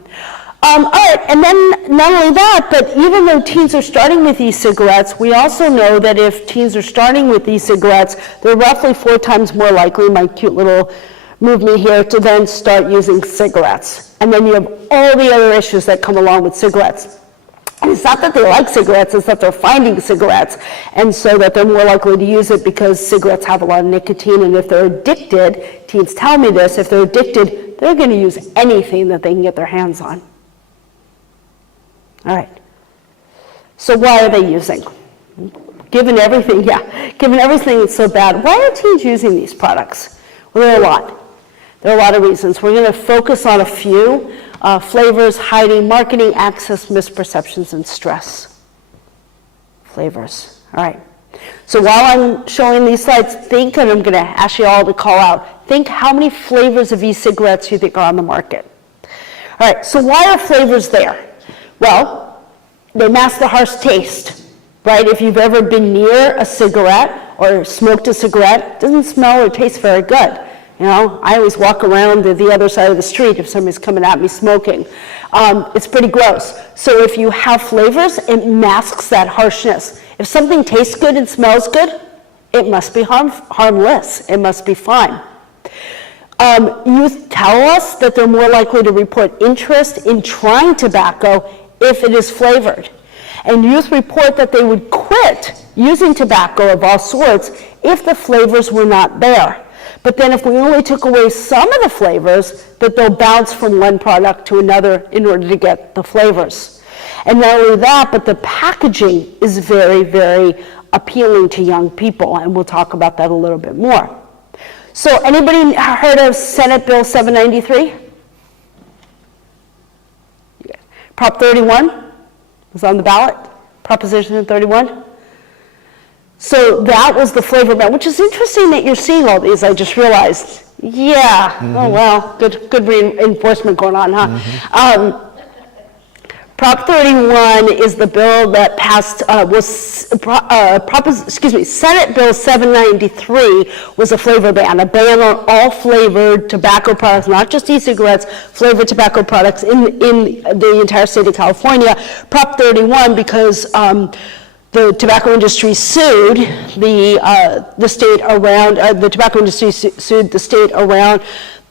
All right, and then not only that, but even though teens are starting with e-cigarettes, we also know that if teens are starting with e-cigarettes, they're roughly 4 times more likely, my cute little movement here, to then start using cigarettes. And then you have all the other issues that come along with cigarettes. And it's not that they like cigarettes, it's that they're finding cigarettes, and so that they're more likely to use it because cigarettes have a lot of nicotine, and if they're addicted, teens tell me this, if they're addicted, they're going to use anything that they can get their hands on. All right. So why are they using? Given everything that's so bad, why are teens using these products? Well, there are a lot. There are a lot of reasons. We're going to focus on a few. Flavors, hiding, marketing, access, misperceptions, and stress. Flavors. All right. So while I'm showing these slides, think, and I'm going to ask you all to call out, think how many flavors of e-cigarettes you think are on the market. All right, so why are flavors there? Well, they mask the harsh taste, right? If you've ever been near a cigarette or smoked a cigarette, it doesn't smell or taste very good. You know, I always walk around to the other side of the street if somebody's coming at me smoking. It's pretty gross. So if you have flavors, it masks that harshness. If something tastes good and smells good, it must be harmless. It must be fine. Youth tell us that they're more likely to report interest in trying tobacco if it is flavored. And youth report that they would quit using tobacco of all sorts if the flavors were not there. But then if we only took away some of the flavors, that they'll bounce from one product to another in order to get the flavors. And not only that, but the packaging is very, very appealing to young people, and we'll talk about that a little bit more. So anybody heard of Senate Bill 793? Prop 31 was on the ballot, Proposition 31. So that was the flavor ban, which is interesting that you're seeing all these, I just realized. Yeah, oh well, good reinforcement going on, huh? Prop 31 is the bill that passed, Senate Bill 793 was a flavor ban, a ban on all flavored tobacco products, not just e-cigarettes, flavored tobacco products in the entire state of California. Prop 31 because the tobacco industry sued the state around, the tobacco industry sued the state around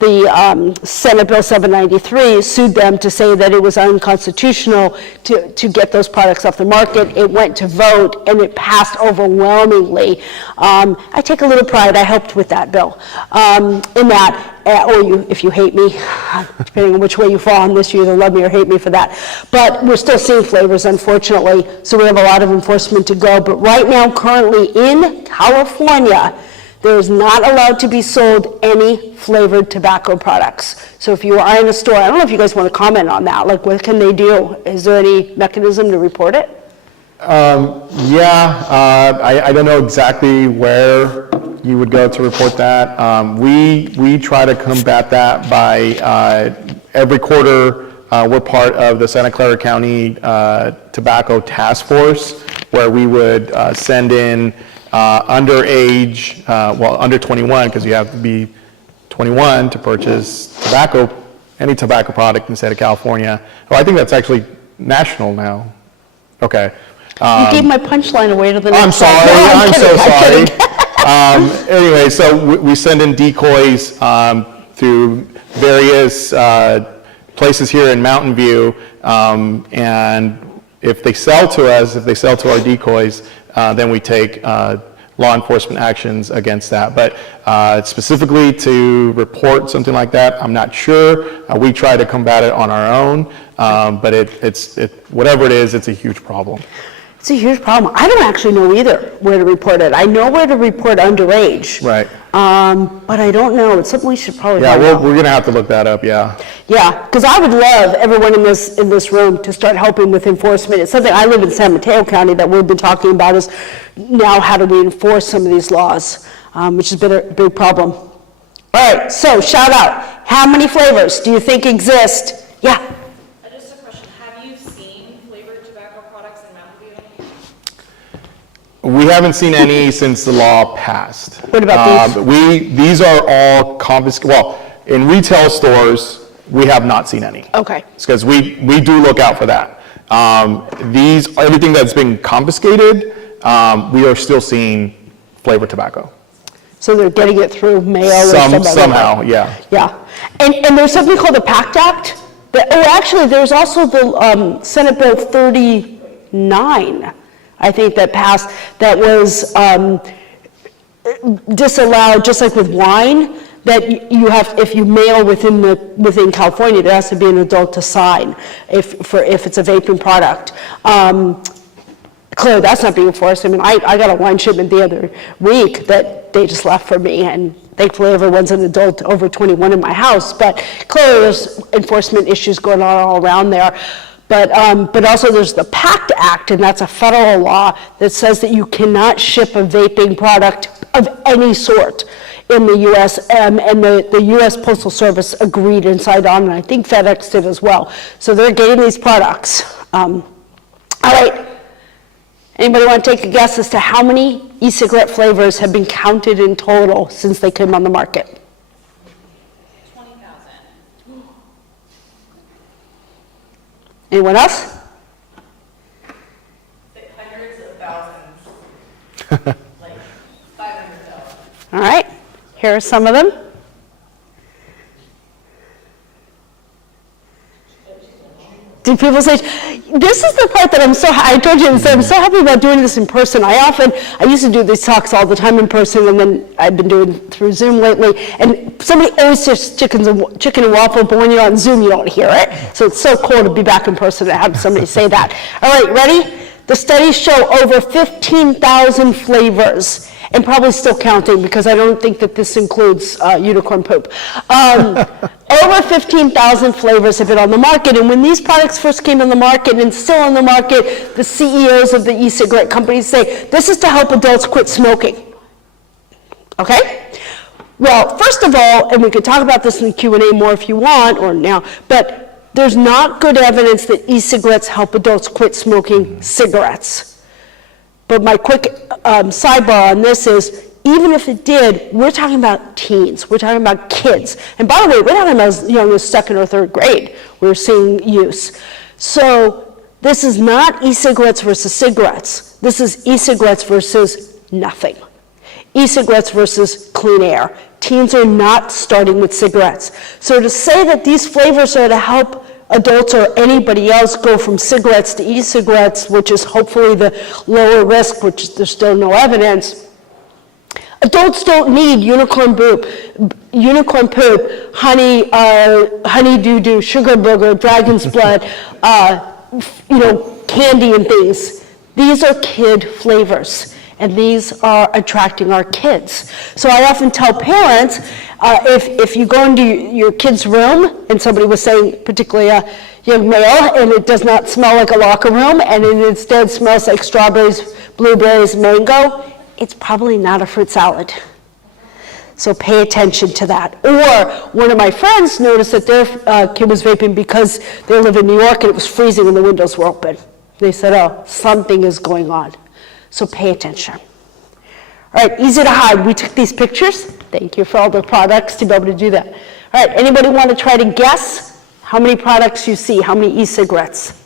the Senate Bill 793, sued them to say that it was unconstitutional to get those products off the market. It went to vote and it passed overwhelmingly. I take a little pride, I helped with that bill. In that, or if you hate me, depending on which way you fall on this, you either love me or hate me for that. But we're still seeing flavors, unfortunately, so we have a lot of enforcement to go. But right now, currently in California, there is not allowed to be sold any flavored tobacco products. So if you are in a store, I don't know if you guys want to comment on that, like what can they do? Is there any mechanism to report it? I don't know exactly where you would go to report that. We try to combat that by every quarter we're part of the Santa Clara County Tobacco Task Force, where we would send in underage, under 21, because you have to be 21 to purchase tobacco, any tobacco product in the state of California. Oh, I think that's actually national now. Okay. You gave my punchline away to the next I'm sorry, slide. No, I'm kidding, so sorry. Anyway, so we send in decoys through various places here in Mountain View, and if they sell to us, if they sell to our decoys, then we take law enforcement actions against that. But specifically to report something like that, I'm not sure. We try to combat it on our own, but whatever it is, it's a huge problem. It's a huge problem. I don't actually know either where to report it. I know where to report underage. Right. But I don't know. It's something we should probably Yeah, find out. we're going to have to look that up, yeah. Yeah, because I would love everyone in this room to start helping with enforcement. It's something I live in San Mateo County that we've been talking about is now how do we enforce some of these laws. which has been a big problem. All right, so shout out. How many flavors do you think exist? Yeah. Just a question, have you seen flavored tobacco products in Mountain View? We haven't seen any since the law passed. What about these? These are all confiscated, well, in retail stores, we have not seen any. Okay. Because we do look out for that. Everything that's been confiscated, we are still seeing flavored tobacco. So they're getting it through mail or some other way. Somehow, yeah. Yeah. And there's something called the PACT Act. Actually, there's also the Senate Bill 39, I think, that passed, that was disallowed, just like with wine, that you have, if you mail within California, there has to be an adult to sign if it's a vaping product. Clearly, that's not being enforced. I mean, I got a wine shipment the other week that they just left for me, and thankfully everyone's an adult over 21 in my house, but clearly there's enforcement issues going on all around there. But also there's the PACT Act, and that's a federal law that says that you cannot ship a vaping product of any sort in the U.S., and the U.S. Postal Service agreed and signed on, and I think FedEx did as well. So they're getting these products. All right. Anybody want to take a guess as to how many e-cigarette flavors have been counted in total since they came on the market? 20,000. Anyone else? Hundreds of thousands. Like 500,000. All right, here are some of them. Do people say, this is the part that I told you, I'm so happy about doing this in person. I used to do these talks all the time in person, and then I've been doing through Zoom lately, and somebody always says chicken and waffle, but when you're on Zoom, you don't hear it. So it's so cool to be back in person and have somebody say that. All right, ready? The studies show over 15,000 flavors, and probably still counting because I don't think that this includes unicorn poop. Over 15,000 flavors have been on the market, and when these products first came on the market and still on the market, the CEOs of the e-cigarette companies say, this is to help adults quit smoking. Okay? Well, first of all, and we could talk about this in the Q&A more if you want, or now, but there's not good evidence that e-cigarettes help adults quit smoking cigarettes. But my quick sidebar on this is, even if it did, we're talking about teens. We're talking about kids. And by the way, we're talking about as young as second or third grade we're seeing use. So this is not e-cigarettes versus cigarettes. This is e-cigarettes versus nothing. E-cigarettes versus clean air. Teens are not starting with cigarettes. So to say that these flavors are to help adults or anybody else go from cigarettes to e-cigarettes, which is hopefully the lower risk, which there's still no evidence. Adults don't need unicorn poop, honey doo-doo, sugar booger, dragon's blood, candy and things. These are kid flavors, and these are attracting our kids. So I often tell parents, if you go into your kid's room, and somebody was saying, particularly a young male, and it does not smell like a locker room, and it instead smells like strawberries, blueberries, mango, it's probably not a fruit salad. So pay attention to that. Or one of my friends noticed that their kid was vaping because they live in New York and it was freezing and the windows were open. They said, oh, something is going on. So pay attention. All right, easy to hide. We took these pictures. Thank you for all the products to be able to do that. All right, anybody want to try to guess how many products you see, how many e-cigarettes?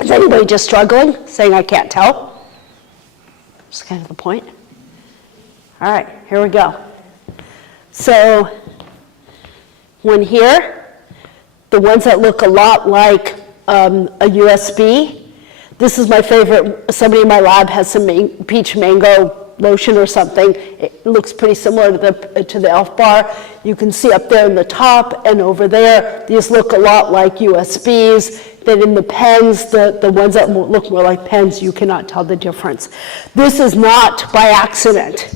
Is anybody just struggling, saying I can't tell? That's kind of the point. All right, here we go. So, one here, the ones that look a lot like a USB. This is my favorite. Somebody in my lab has some peach mango lotion or something. It looks pretty similar to the Elf bar. You can see up there in the top and over there, these look a lot like USBs. Then in the pens, the ones that look more like pens, you cannot tell the difference. This is not by accident.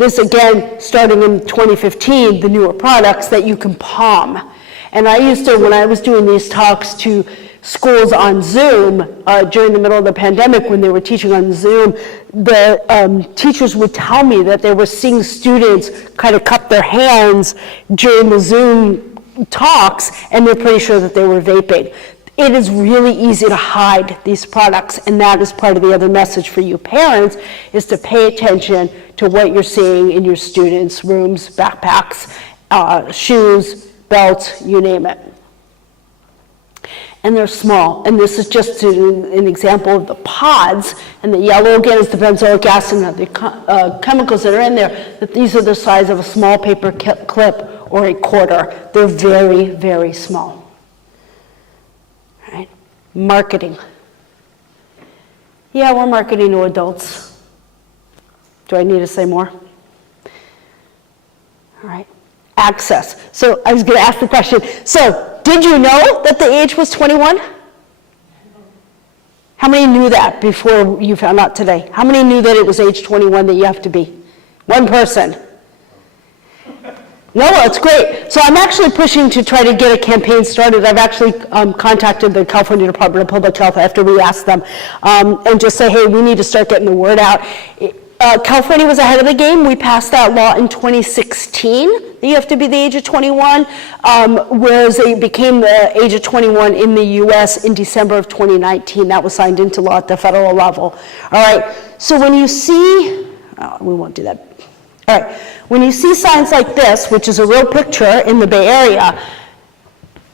This again, starting in 2015, the newer products that you can palm. And I used to, when I was doing these talks to schools on Zoom during the middle of the pandemic, when they were teaching on Zoom, the teachers would tell me that they were seeing students kind of cup their hands during the Zoom talks, and they're pretty sure that they were vaping. It is really easy to hide these products, and that is part of the other message for you parents, is to pay attention to what you're seeing in your students' rooms, backpacks, shoes, belts, you name it. And they're small, and this is just an example of the pods, and the yellow again is the benzoic acid and the chemicals that are in there, that these are the size of a small paper clip or a quarter. They're very, very small. Right? Marketing. Yeah, we're marketing to adults. Do I need to say more? All right. Access. So I was going to ask the question. So did you know that the age was 21? How many knew that before you found out today? How many knew that it was age 21 that you have to be? One person. No, it's great. So I'm actually pushing to try to get a campaign started. I've actually contacted the California Department of Public Health after we asked them, and just say, hey, we need to start getting the word out. California was ahead of the game. We passed that law in 2016 that you have to be the age of 21, whereas it became the age of 21 in the US in December of 2019. That was signed into law at the federal level. All right, so when you see, we won't do that. All right, when you see signs like this, which is a real picture in the Bay Area,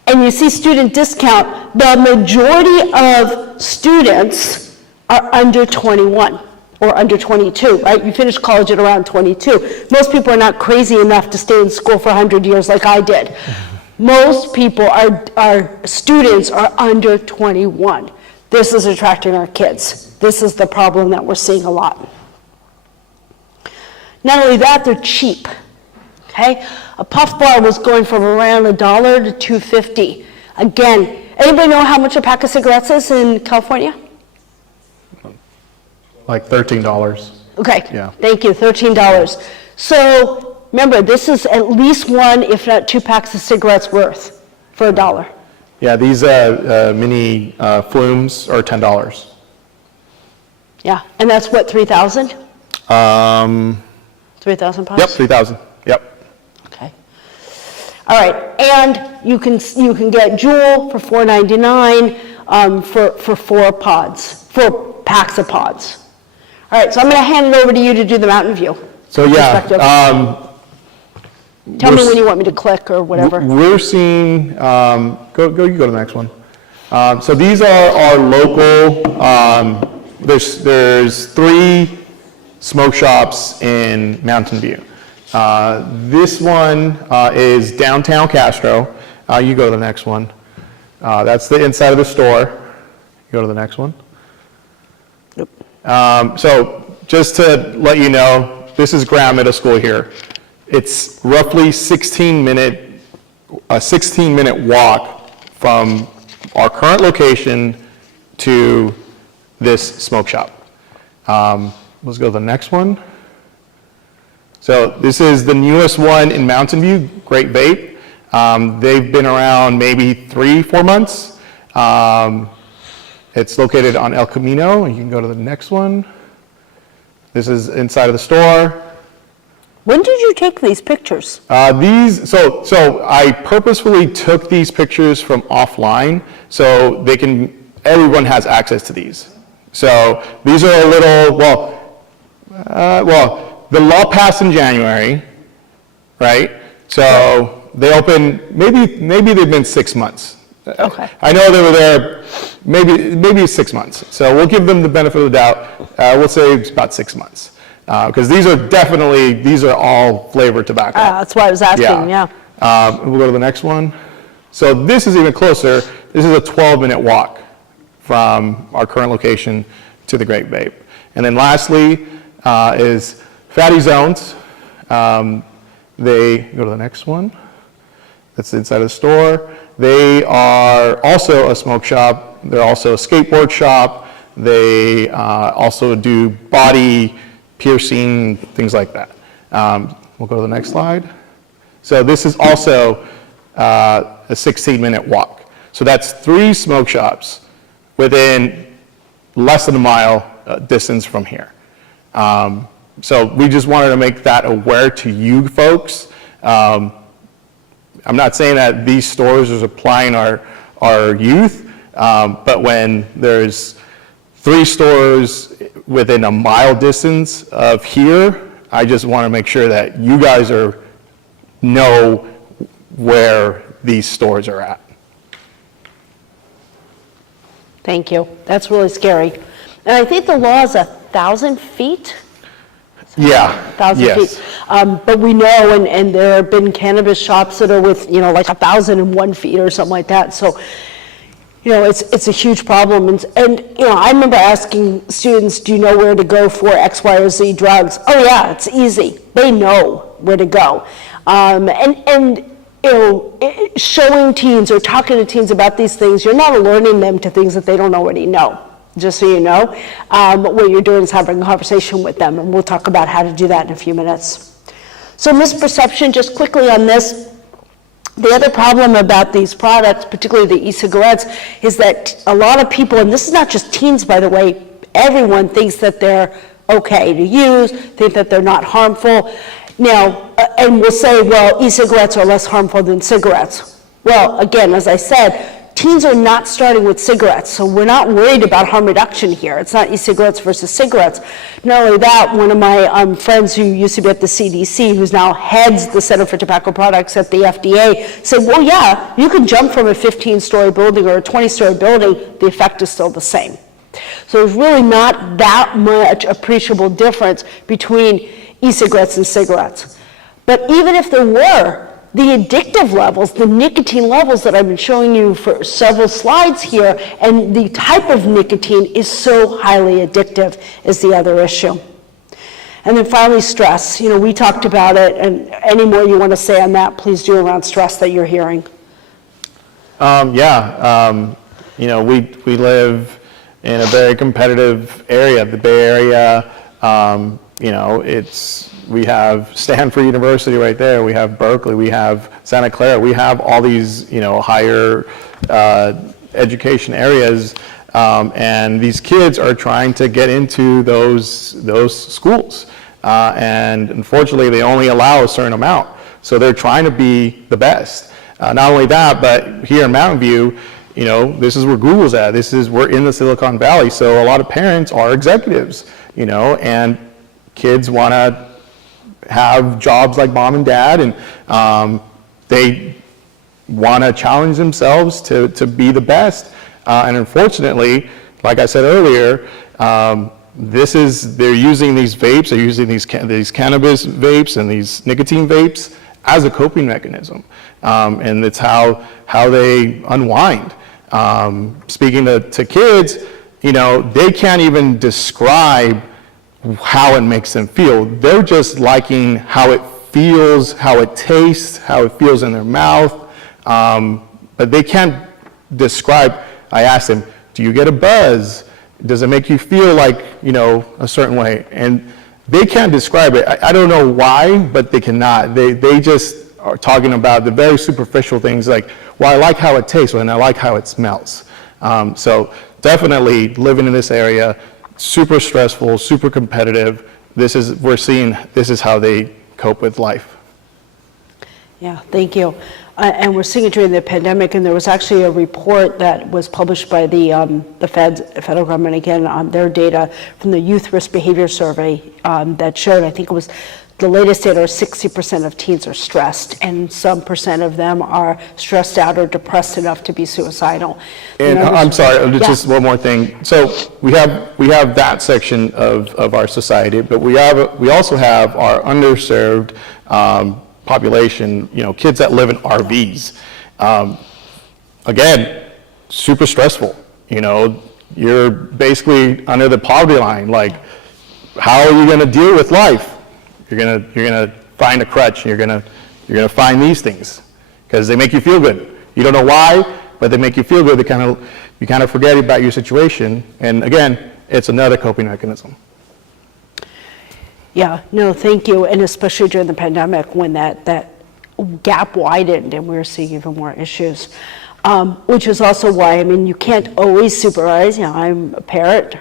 and you see student discount, the majority of students are under 21 or under 22, right? You finish college at around 22. Most people are not crazy enough to stay in school for 100 years like I did. Most people students are under 21. This is attracting our kids. This is the problem that we're seeing a lot. Not only that, they're cheap, okay? A puff bar was going from around $1 to $2.50. Again, anybody know how much a pack of cigarettes is in California? Like $13. Okay, Yeah. Thank you, $13. So remember, this is at least one, if not two packs of cigarettes worth for $1. Yeah, these mini flumes are $10. Yeah, and that's what, 3,000? 3,000 pounds? Yep, 3,000. Yep. Okay. All right, and you can get Juul for $4.99 for 4 packs of pods. All right, so I'm going to hand it over to you to do the Mountain View. So yeah, Tell me when you want me to click or whatever. We're seeing, you go to the next one. So these are our local, there's 3 smoke shops in Mountain View. This one is downtown Castro. You go to the next one. That's the inside of the store. You go to the next one. Yep. So just to let you know, this is Graham Middle School here. It's roughly a 16-minute walk from our current location to this smoke shop. Let's go to the next one. So this is the newest one in Mountain View, Great Vape. They've been around maybe 3-4 months. It's located on El Camino. You can go to the next one. This is inside of the store. When did you take these pictures? So I purposefully took these pictures from offline so everyone has access to these. So these are a little, the law passed in January, right? So they opened, maybe they've been 6 months. Okay. I know they were there maybe 6 months. So we'll give them the benefit of the doubt. We'll say it's about 6 months. Because these are all flavored tobacco. That's why I was asking, yeah. We'll go to the next one. So this is even closer. This is a 12-minute walk from our current location to the Great Vape. And then lastly is Fatty Zones. They go to the next one. That's inside of the store. They are also a smoke shop. They're also a skateboard shop. They also do body piercing, things like that. We'll go to the next slide. So this is also a 16-minute walk. So that's 3 smoke shops within less than a mile distance from here. So we just wanted to make that aware to you folks. I'm not saying that these stores are supplying our youth, but when there's 3 stores within a mile distance of here, I just want to make sure that you guys know where these stores are at. Thank you. That's really scary. And I think the law is 1,000 feet? Yeah. 1,000 yes. feet. But we know, and there have been cannabis shops that are with, like 1,001 feet or something like that. So, it's a huge problem. And I remember asking students, do you know where to go for X, Y, or Z drugs? Oh yeah, it's easy. They know where to go. Showing teens or talking to teens about these things, you're not alerting them to things that they don't already know. Just so you know, what you're doing is having a conversation with them, and we'll talk about how to do that in a few minutes. So misperception, just quickly on this. The other problem about these products, particularly the e-cigarettes, is that a lot of people, and this is not just teens, by the way, everyone thinks that they're okay to use, think that they're not harmful. Now, and we'll say, well, e-cigarettes are less harmful than cigarettes. Well, again, as I said, teens are not starting with cigarettes, so we're not worried about harm reduction here. It's not e-cigarettes versus cigarettes. Not only that, one of my friends who used to be at the CDC, who's now heads the Center for Tobacco Products at the FDA, said, well, yeah, you can jump from a 15-story building or a 20-story building, the effect is still the same. So there's really not that much appreciable difference between e-cigarettes and cigarettes. But even if there were, the addictive levels, the nicotine levels that I've been showing you for several slides here, and the type of nicotine is so highly addictive is the other issue. And then finally, stress. We talked about it, and any more you want to say on that, please do around stress that you're hearing. We live in a very competitive area, the Bay Area. We have Stanford University right there, we have Berkeley, we have Santa Clara, we have all these, higher education areas, and these kids are trying to get into those schools. And unfortunately, they only allow a certain amount. So they're trying to be the best. Not only that, but here in Mountain View, this is where Google's at. We're in the Silicon Valley, so a lot of parents are executives, and kids want to have jobs like mom and dad, and they want to challenge themselves to be the best. And unfortunately, like I said earlier, they're using these vapes, they're using these cannabis vapes and these nicotine vapes as a coping mechanism. And it's how they unwind. Speaking to kids, they can't even describe how it makes them feel. They're just liking how it feels, how it tastes, how it feels in their mouth. But they can't describe. I asked them, do you get a buzz? Does it make you feel like, a certain way? And they can't describe it. I don't know why, but they cannot. They just are talking about the very superficial things like, well, I like how it tastes and I like how it smells. So definitely living in this area, super stressful, super competitive. We're seeing this is how they cope with life. Yeah, thank you. And we're seeing it during the pandemic, and there was actually a report that was published by the federal government, again, on their data from the Youth Risk Behavior Survey that showed, I think it was, the latest data are 60% of teens are stressed, and some percent of them are stressed out or depressed enough to be suicidal. And I'm sorry, just one more thing. So we have that section of our society, but we also have our underserved population, kids that live in RVs. Again, super stressful. You're basically under the poverty line. Like, how are you going to deal with life? You're gonna find a crutch. And you're gonna find these things because they make you feel good. You don't know why, but they make you feel good. You kind of forget about your situation. And again, it's another coping mechanism. Yeah, no, thank you, and especially during the pandemic when that gap widened and we were seeing even more issues. Which is also why, I mean, you can't always supervise, I'm a parent,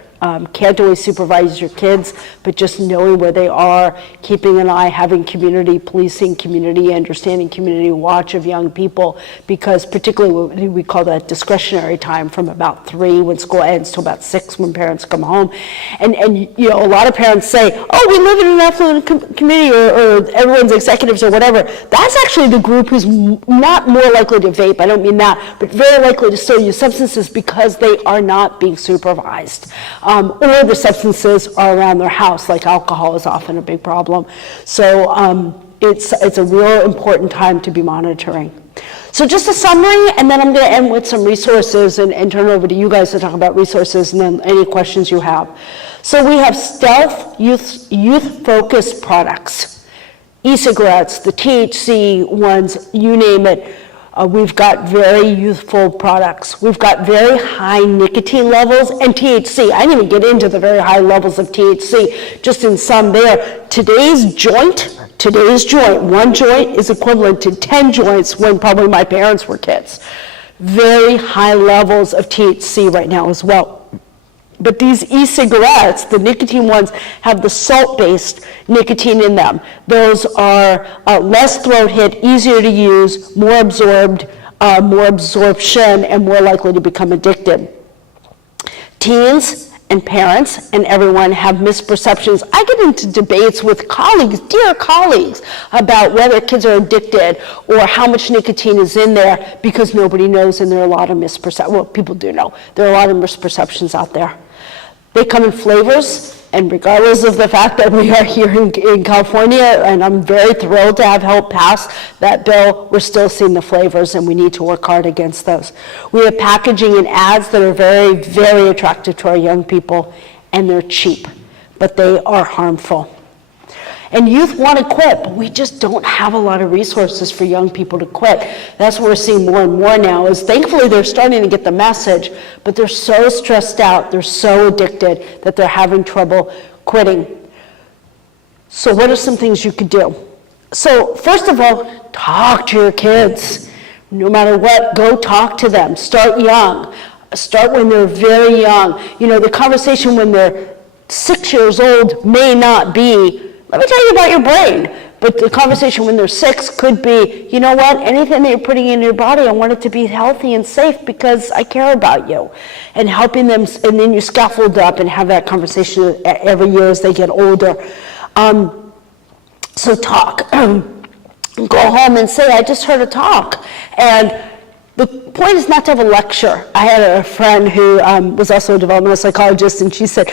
can't always supervise your kids, but just knowing where they are, keeping an eye, having community policing, community understanding, community watch of young people, because particularly we call that discretionary time from about 3 when school ends to about 6 when parents come home. And you know, a lot of parents say, oh, we live in an affluent community or everyone's executives or whatever. That's actually the group who's not more likely to vape, I don't mean that, but very likely to still use substances because they are not being supervised. Or the substances are around their house, like alcohol is often a big problem. So it's a real important time to be monitoring. So just a summary, and then I'm going to end with some resources and turn it over to you guys to talk about resources and then any questions you have. So we have stealth youth-focused products, e-cigarettes, the THC ones, you name it. We've got very youthful products. We've got very high nicotine levels and THC. I didn't even get into the very high levels of THC, just in some there. Today's joint, one joint is equivalent to 10 joints when probably my parents were kids. Very high levels of THC right now as well. But these e-cigarettes, the nicotine ones, have the salt-based nicotine in them. Those are less throat hit, easier to use, more absorbed, more absorption, and more likely to become addicted. Teens and parents and everyone have misperceptions. I get into debates with colleagues, dear colleagues, about whether kids are addicted or how much nicotine is in there because nobody knows, and there are a lot of misperceptions. Well, people do know. There are a lot of misperceptions out there. They come in flavors, and regardless of the fact that we are here in California, and I'm very thrilled to have helped pass that bill, we're still seeing the flavors, and we need to work hard against those. We have packaging and ads that are very, very attractive to our young people, and they're cheap, but they are harmful. And youth want to quit, but we just don't have a lot of resources for young people to quit. That's what we're seeing more and more now, is thankfully they're starting to get the message, but they're so stressed out, they're so addicted that they're having trouble quitting. So what are some things you could do? So first of all, talk to your kids. No matter what, go talk to them. Start young. Start when they're very young. You know, the conversation when they're 6 years old may not be, let me tell you about your brain. But the conversation when they're 6 could be, you know what, anything that you're putting in your body, I want it to be healthy and safe because I care about you. And helping them, and then you scaffold up and have that conversation every year as they get older. So talk. Go home and say, I just heard a talk. And the point is not to have a lecture. I had a friend who was also a developmental psychologist, and she said,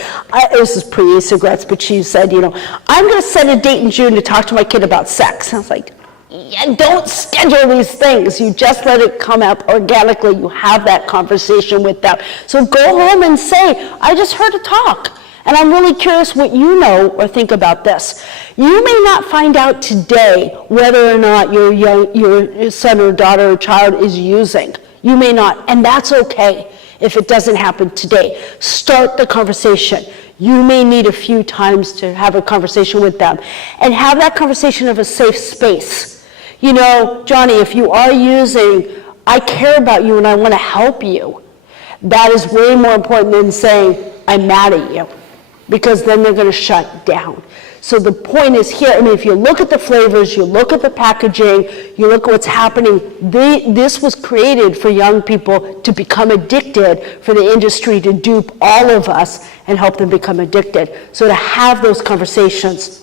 this is pre-cigarettes, but she said, you know, I'm going to set a date in June to talk to my kid about sex. And I was like, yeah, don't schedule these things. You just let it come up organically. You have that conversation with them. So go home and say, I just heard a talk. And I'm really curious what you know or think about this. You may not find out today whether or not your son or daughter or child is using. You may not, and that's okay if it doesn't happen today. Start the conversation. You may need a few times to have a conversation with them. And have that conversation of a safe space. You know, Johnny, if you are using, I care about you and I want to help you. That is way more important than saying, I'm mad at you. Because then they're going to shut down. So the point is here, I mean, if you look at the flavors, you look at the packaging, you look at what's happening, this was created for young people to become addicted, for the industry to dupe all of us and help them become addicted. So to have those conversations.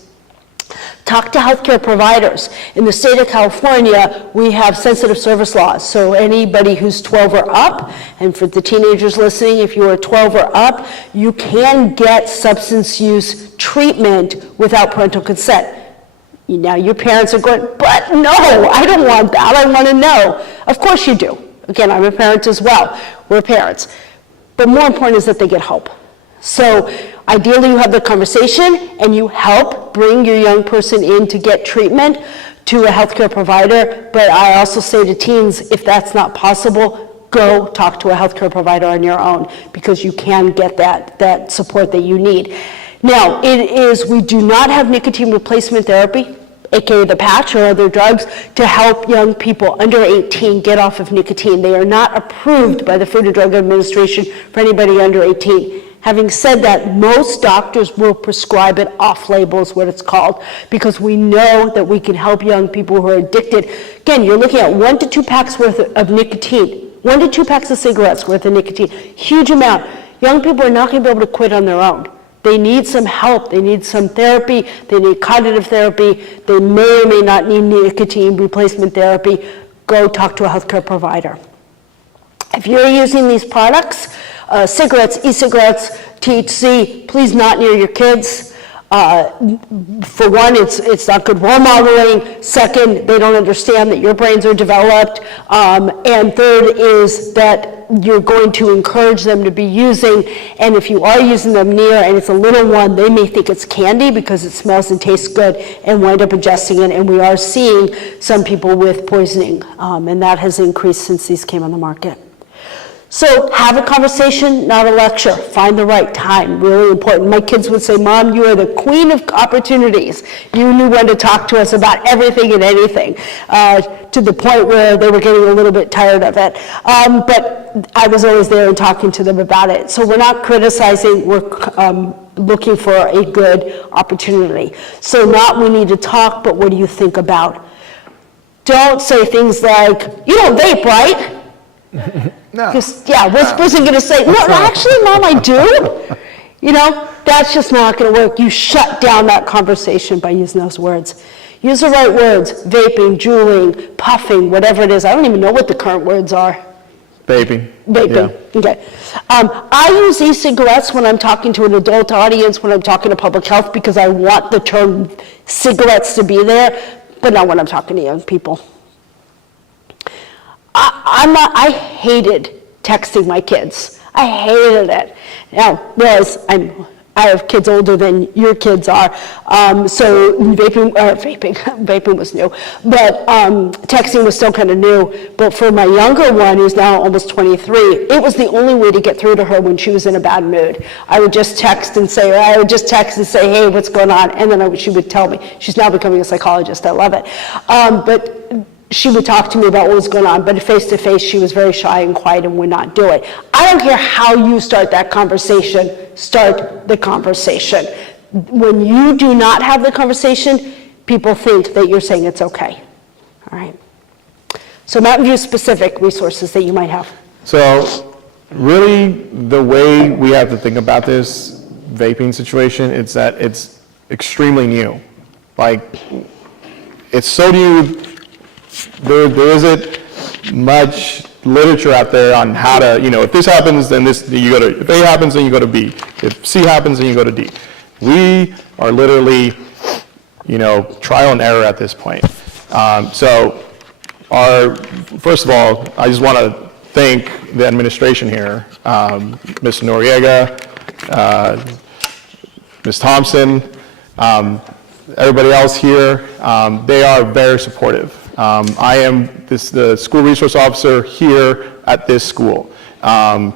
Talk to healthcare providers. In the state of California, we have sensitive service laws. So anybody who's 12 or up, and for the teenagers listening, if you are 12 or up, you can get substance use treatment without parental consent. Now your parents are going, but no, I don't want that, I want to know. Of course you do. Again, I'm a parent as well. We're parents. But more important is that they get help. So ideally you have the conversation and you help bring your young person in to get treatment to a healthcare provider. But I also say to teens, if that's not possible, go talk to a healthcare provider on your own because you can get that support that you need. Now, we do not have nicotine replacement therapy, aka the patch or other drugs, to help young people under 18 get off of nicotine. They are not approved by the Food and Drug Administration for anybody under 18. Having said that, most doctors will prescribe it off-label is what it's called, because we know that we can help young people who are addicted. Again, you're looking at 1 to 2 packs worth of nicotine, 1 to 2 packs of cigarettes worth of nicotine, huge amount. Young people are not going to be able to quit on their own. They need some help, they need some therapy, they need cognitive therapy, they may or may not need nicotine replacement therapy. Go talk to a healthcare provider. If you're using these products, cigarettes, e-cigarettes, THC, please not near your kids. For one, it's not good role modeling. Second, they don't understand that your brains are developed. And third is that you're going to encourage them to be using, and if you are using them near and it's a little one, they may think it's candy because it smells and tastes good and wind up ingesting it, and we are seeing some people with poisoning, and that has increased since these came on the market. So have a conversation, not a lecture. Find the right time, really important. My kids would say, Mom, you are the queen of opportunities. You knew when to talk to us about everything and anything, to the point where they were getting a little bit tired of it. But I was always there and talking to them about it. So we're not criticizing, we're looking for a good opportunity. So not we need to talk, but what do you think about? Don't say things like, you don't vape, right? No. Whisper isn't going to say, no, actually, Mom, I do. You know, that's just not going to work. You shut down that conversation by using those words. Use the right words: vaping, juuling, puffing, whatever it is. I don't even know what the current words are. Vaping. Vaping, Yeah. okay. I use e-cigarettes when I'm talking to an adult audience, when I'm talking to public health, because I want the term cigarettes to be there, but not when I'm talking to young people. I hated texting my kids. I hated it. Now, whereas I have kids older than your kids are, so vaping was new, but texting was still kind of new. But for my younger one, who's now almost 23, it was the only way to get through to her when she was in a bad mood. I would just text and say, hey, what's going on? And then she would tell me. She's now becoming a psychologist. I love it. But she would talk to me about what was going on, but face-to-face, she was very shy and quiet and would not do it. I don't care how you start that conversation, start the conversation. When you do not have the conversation, people think that you're saying it's okay. All right. So Mountain View specific resources that you might have. So really, the way we have to think about this vaping situation is that it's extremely new. Like, it's so new. There isn't much literature out there on how to, if this happens, then you go to, if A happens, then you go to B. If C happens, then you go to D. We are literally, trial and error at this point. So first of all, I just want to thank the administration here, Ms. Noriega, Ms. Thompson, everybody else here. They are very supportive. I am the school resource officer here at this school. I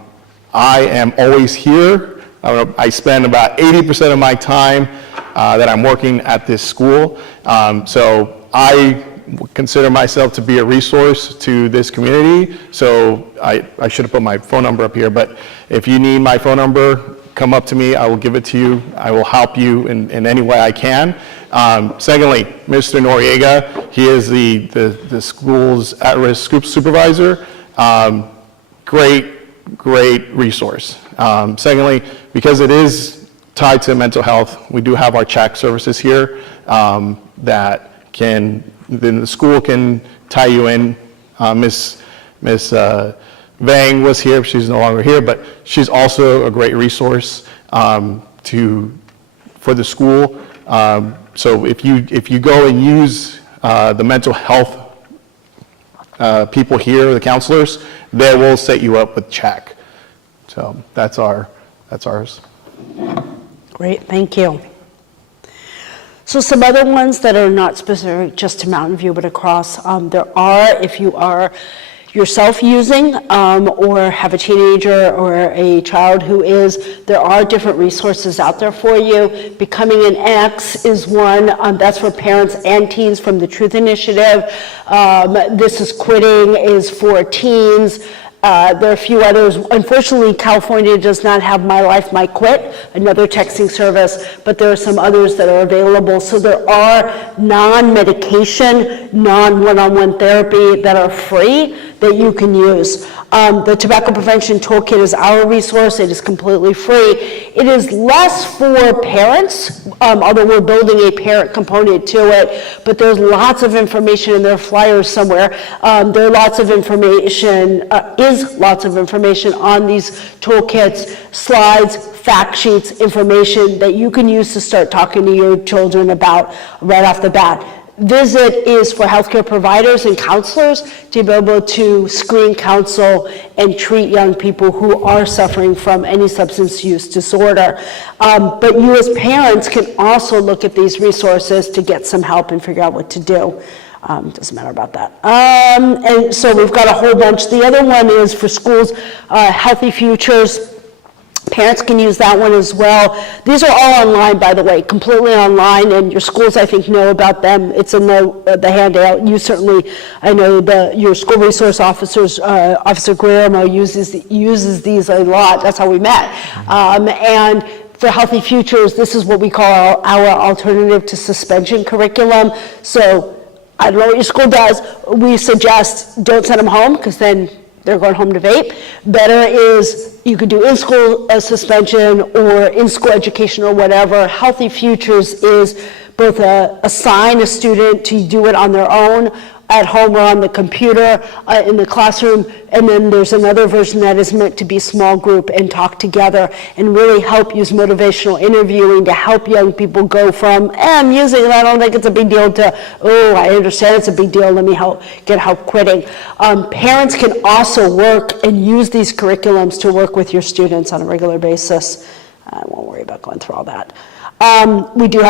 am always here. I spend about 80% of my time that I'm working at this school. So I consider myself to be a resource to this community. So I should have put my phone number up here, but if you need my phone number, come up to me, I will give it to you. I will help you in any way I can. Secondly, Mr. Noriega, he is the school's at-risk supervisor. Great resource. Secondly, because it is tied to mental health, we do have our chat services here that then the school can tie you in. Miss Vang was here, she's no longer here, but she's also a great resource for the school. So if you go and use the mental health people here, the counselors, they will set you up with check. So that's ours. Great, thank you. So some other ones that are not specific just to Mountain View, but across, there are, if you are yourself using, or have a teenager or a child who is, there are different resources out there for you. Becoming an X is one, that's for parents and teens from the Truth Initiative. This is Quitting is for teens. There are a few others. Unfortunately, California does not have My Life, My Quit, another texting service, but there are some others that are available. So there are non-medication, non-one-on-one therapy that are free that you can use. The Tobacco Prevention Toolkit is our resource. It is completely free. It is less for parents, although we're building a parent component to it, but there's lots of information, and there are flyers somewhere. There are lots of information, lots of information on these toolkits, slides, fact sheets, information that you can use to start talking to your children about right off the bat. Visit is for healthcare providers and counselors to be able to screen, counsel, and treat young people who are suffering from any substance use disorder. But you as parents can also look at these resources to get some help and figure out what to do. Doesn't matter about that. And so we've got a whole bunch. The other one is for schools, Healthy Futures. Parents can use that one as well. These are all online, by the way, completely online, and your schools, I think, know about them. It's in the handout. You certainly, I know your school resource officers, Officer Guillermo uses these a lot. That's how we met. And for Healthy Futures, this is what we call our alternative to suspension curriculum. So I don't know what your school does. We suggest don't send them home, because then they're going home to vape. Better is you could do in-school suspension or in-school education or whatever. Healthy Futures is both assign a student to do it on their own, at home or on the computer, in the classroom, and then there's another version that is meant to be small group and talk together and really help use motivational interviewing to help young people go from, I'm using it, I don't think it's a big deal, to, oh, I understand it's a big deal, let me get help quitting. Parents can also work and use these curriculums to work with your students on a regular basis. I won't worry about going through all that. We do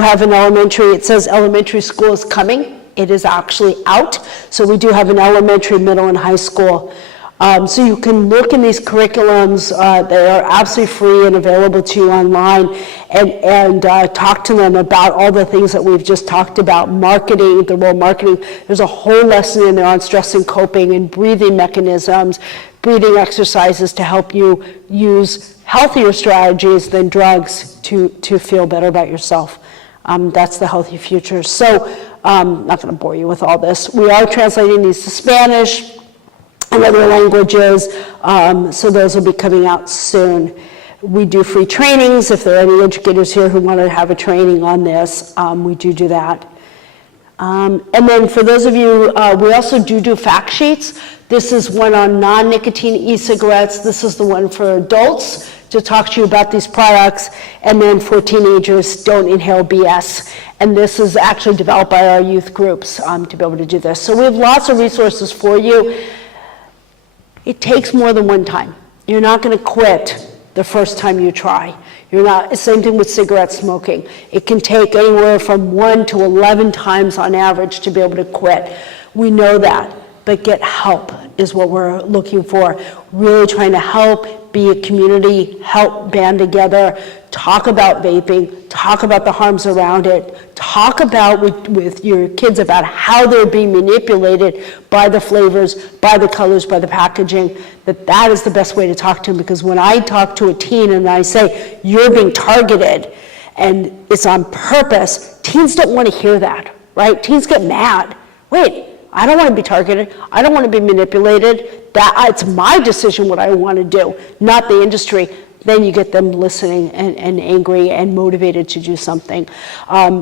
have an elementary, it says elementary school is coming. It is actually out. So we do have an elementary, middle, and high school. So you can look in these curriculums. They are absolutely free and available to you online, and talk to them about all the things that we've just talked about. Marketing, the role of marketing. There's a whole lesson in there on stress and coping and breathing mechanisms, breathing exercises to help you use healthier strategies than drugs to feel better about yourself. That's the Healthy Future. So I'm not going to bore you with all this. We are translating these to Spanish and other languages, so those will be coming out soon. We do free trainings. If there are any educators here who want to have a training on this, we do that. And then for those of you, we also do fact sheets. This is one on non-nicotine e-cigarettes. This is the one for adults to talk to you about these products. And then for teenagers, don't inhale BS. And this is actually developed by our youth groups to be able to do this. So we have lots of resources for you. It takes more than one time. You're not going to quit the first time you try. You're not, same thing with cigarette smoking. It can take anywhere from 1 to 11 times on average to be able to quit. We know that, but get help is what we're looking for. Really trying to help, be a community, help band together, talk about vaping, talk about the harms around it, talk about with your kids about how they're being manipulated by the flavors, by the colors, by the packaging, that is the best way to talk to them. Because when I talk to a teen and I say, you're being targeted and it's on purpose, teens don't want to hear that, right? Teens get mad. Wait, I don't want to be targeted. I don't want to be manipulated. It's my decision what I want to do, not the industry. Then you get them listening and angry and motivated to do something.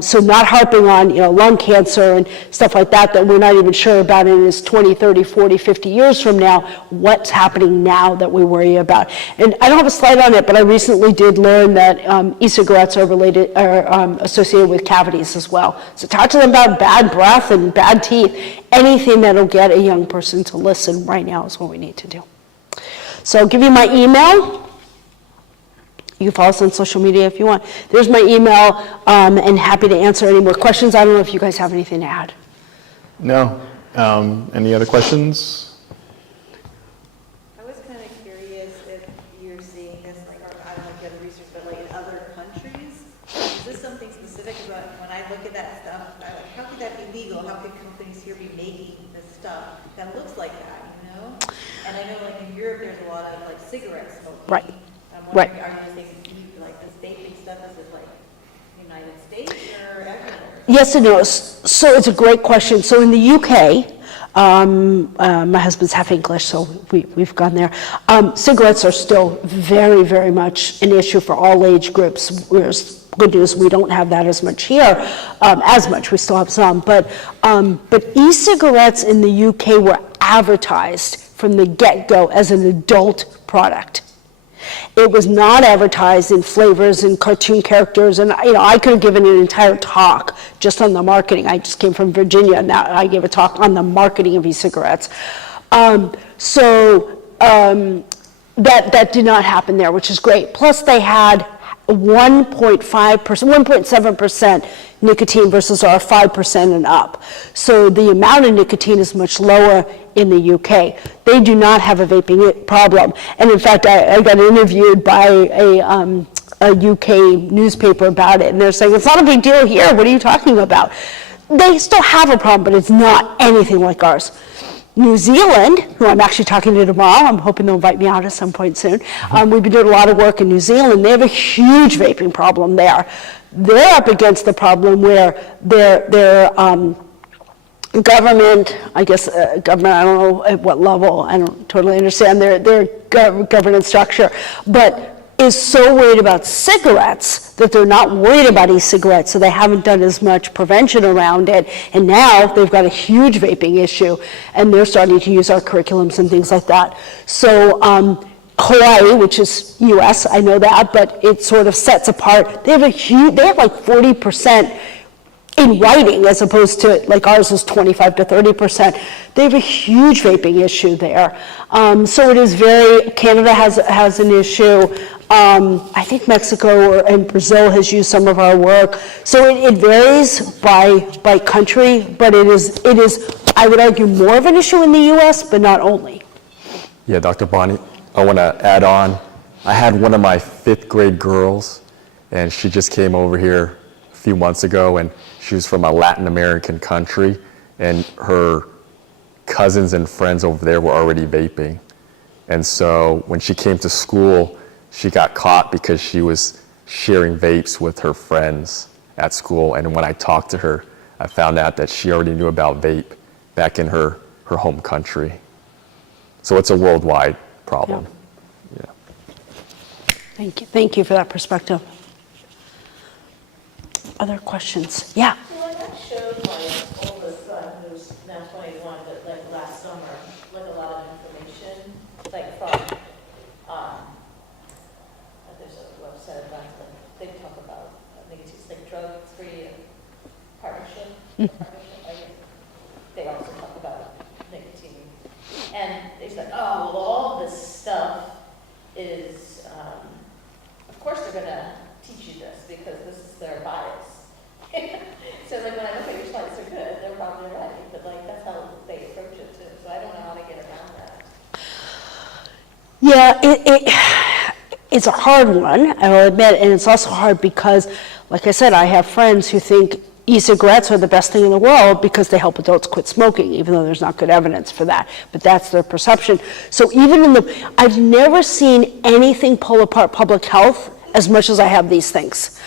So not harping on lung cancer and stuff like that we're not even sure about in is 20, 30, 40, 50 years from now. What's happening now that we worry about? And I don't have a slide on it, but I recently did learn that e-cigarettes are associated with cavities as well. So talk to them about bad breath and bad teeth. Anything that'll get a young person to listen right now is what we need to do. So I'll give you my email. You can follow us on social media if you want. There's my email, and happy to answer any more questions. I don't know if you guys have anything to add. No. Any other questions? when I look at that stuff, I'm like, how could that be legal? How could companies here be making this stuff that looks like that, you know? And I know like in Europe, there's a lot of like cigarette smoking. Right. I'm Right. wondering, are you saying like this vaping stuff, is it like United States or everywhere? Yes and no. So it's a great question. So in the UK, my husband's half English, so we've gone there. Cigarettes are still very, very much an issue for all age groups. Whereas good news, we don't have that as much here, as much. We still have some, but e-cigarettes in the UK were advertised from the get-go as an adult product. It was not advertised in flavors and cartoon characters, and I could have given an entire talk just on the marketing. I just came from Virginia, and now I gave a talk on the marketing of e-cigarettes. That did not happen there, which is great. Plus, they had 1.7% nicotine versus our 5% and up. So the amount of nicotine is much lower in the UK. They do not have a vaping problem. And in fact, I got interviewed by a UK newspaper about it, and they're saying, it's not a big deal here, what are you talking about? They still have a problem, but it's not anything like ours. New Zealand, who I'm actually talking to tomorrow, I'm hoping they'll invite me out at some point soon. We've been doing a lot of work in New Zealand. They have a huge vaping problem there. They're up against the problem where their government, I guess government, I don't know at what level, I don't totally understand their governance structure, but is so worried about cigarettes that they're not worried about e-cigarettes, so they haven't done as much prevention around it, and now they've got a huge vaping issue, and they're starting to use our curriculums and things like that. So Hawaii, which is US, I know that, but it sort of sets apart, they have like 40% in writing, as opposed to like ours is 25 to 30%. They have a huge vaping issue there. So it is Canada has an issue. I think Mexico and Brazil has used some of our work. So it varies by country, but it is, I would argue, more of an issue in the US, but not only. Yeah, Dr. Bonnie, I want to add on. I had one of my 5th grade girls, and she just came over here a few months ago, and she was from a Latin American country, and her cousins and friends over there were already vaping. And so when she came to school, she got caught because she was sharing vapes with her friends at school. And when I talked to her, I found out that she already knew about vape back in her home country. So it's a worldwide problem. Yeah. Thank you for that perspective. Other questions? Yeah. So like that showed like all this, news, now 21, but like last summer, like a lot of information, like from, there's a website about like, they talk about, I think it's like drug-free partnership, like, they also talk about nicotine. And they said, oh, well, all this stuff is, of course they're gonna teach you this because this is their bias. So like when I look at your slides, they're good, they're probably right, but like that's how they approach it too. So I don't know how to get around that. Yeah, it's a hard one, I will admit, and it's also hard because, like I said, I have friends who think e-cigarettes are the best thing in the world because they help adults quit smoking, even though there's not good evidence for that, but that's their perception. So even I've never seen anything pull apart public health as much as I have these things.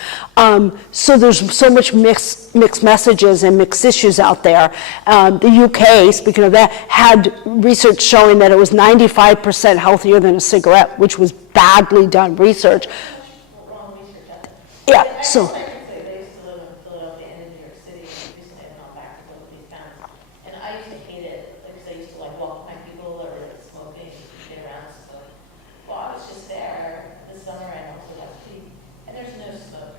So there's so much mixed messages and mixed issues out there. The UK, speaking of that, had research showing that it was 95% healthier than a cigarette, which was badly done research. Wrong research. Yeah, so. They used to live in Philadelphia and in New York City, and used to have gone back to both of these towns. And I used to hate it, because I used to like walk behind people or like smoking, get around and stuff. Well, I was just there this summer and also last week, and there's no smoke.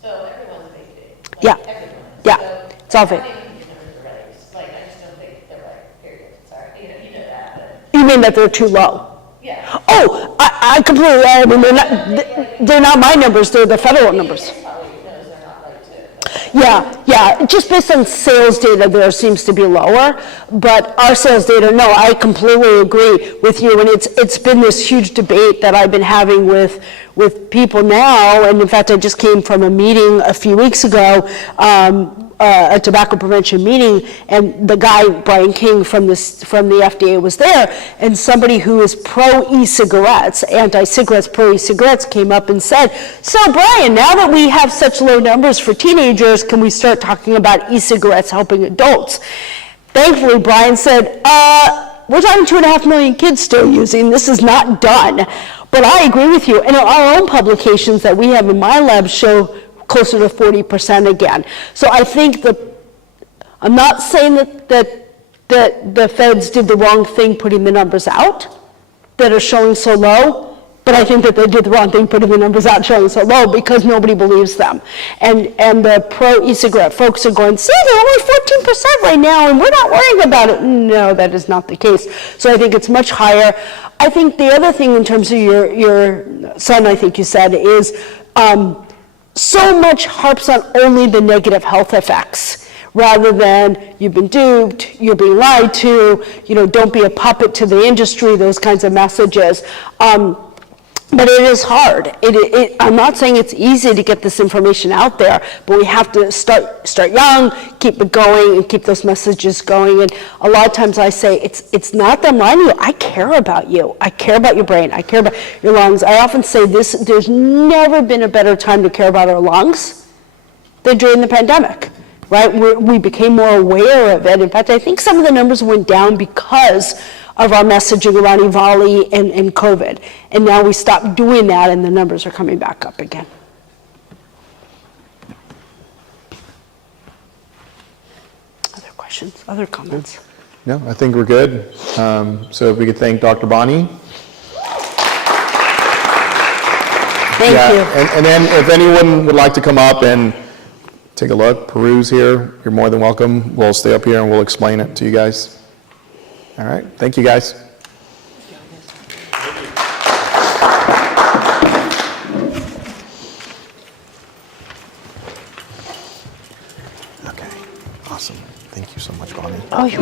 So everyone's vaping. Like, Yeah. Everyone. Yeah. So, It's all I don't vape. even use them as the regs. Like, I just don't think they're right, period. Sorry. You know that, but You mean that they're too low? yeah. Oh, I completely, I mean, they're not my numbers, they're the federal numbers. Probably knows they're not right too. Yeah, just based on sales data, there seems to be lower, but our sales data, no, I completely agree with you, and it's been this huge debate that I've been having with people now, and in fact, I just came from a meeting a few weeks ago, a tobacco prevention meeting, and the guy, Brian King from the FDA was there, and somebody who is pro-e-cigarettes, anti-cigarettes, pro-e-cigarettes came up and said, so Brian, now that we have such low numbers for teenagers, can we start talking about e-cigarettes helping adults? Thankfully, Brian said, we're talking 2.5 million kids still using, this is not done. But I agree with you, and our own publications that we have in my lab show closer to 40% again. So I think I'm not saying that the feds did the wrong thing putting the numbers out that are showing so low, but I think that they did the wrong thing putting the numbers out showing so low because nobody believes them. And the pro-e-cigarette folks are going, see, they're only 14% right now, and we're not worrying about it. No, that is not the case. So I think it's much higher. I think the other thing in terms of your son, I think you said, is so much harps on only the negative health effects rather than you've been duped, you're being lied to, don't be a puppet to the industry, those kinds of messages. But it is hard. I'm not saying it's easy to get this information out there, but we have to start young, keep it going, and keep those messages going. And a lot of times I say, it's not them lying to you. I care about you. I care about your brain. I care about your lungs. I often say this, there's never been a better time to care about our lungs than during the pandemic, right? We became more aware of it. In fact, I think some of the numbers went down because of our messaging around EVALI and COVID. And now we stopped doing that and the numbers are coming back up again. Other questions, other comments? No, I think we're good. So if we could thank Dr. Bonnie. Thank you. And then if anyone would like to come up and take a look, peruse here, you're more than welcome. We'll stay up here and we'll explain it to you guys. All right, thank you guys. Okay, awesome. Thank you so much, Bonnie. Oh, you're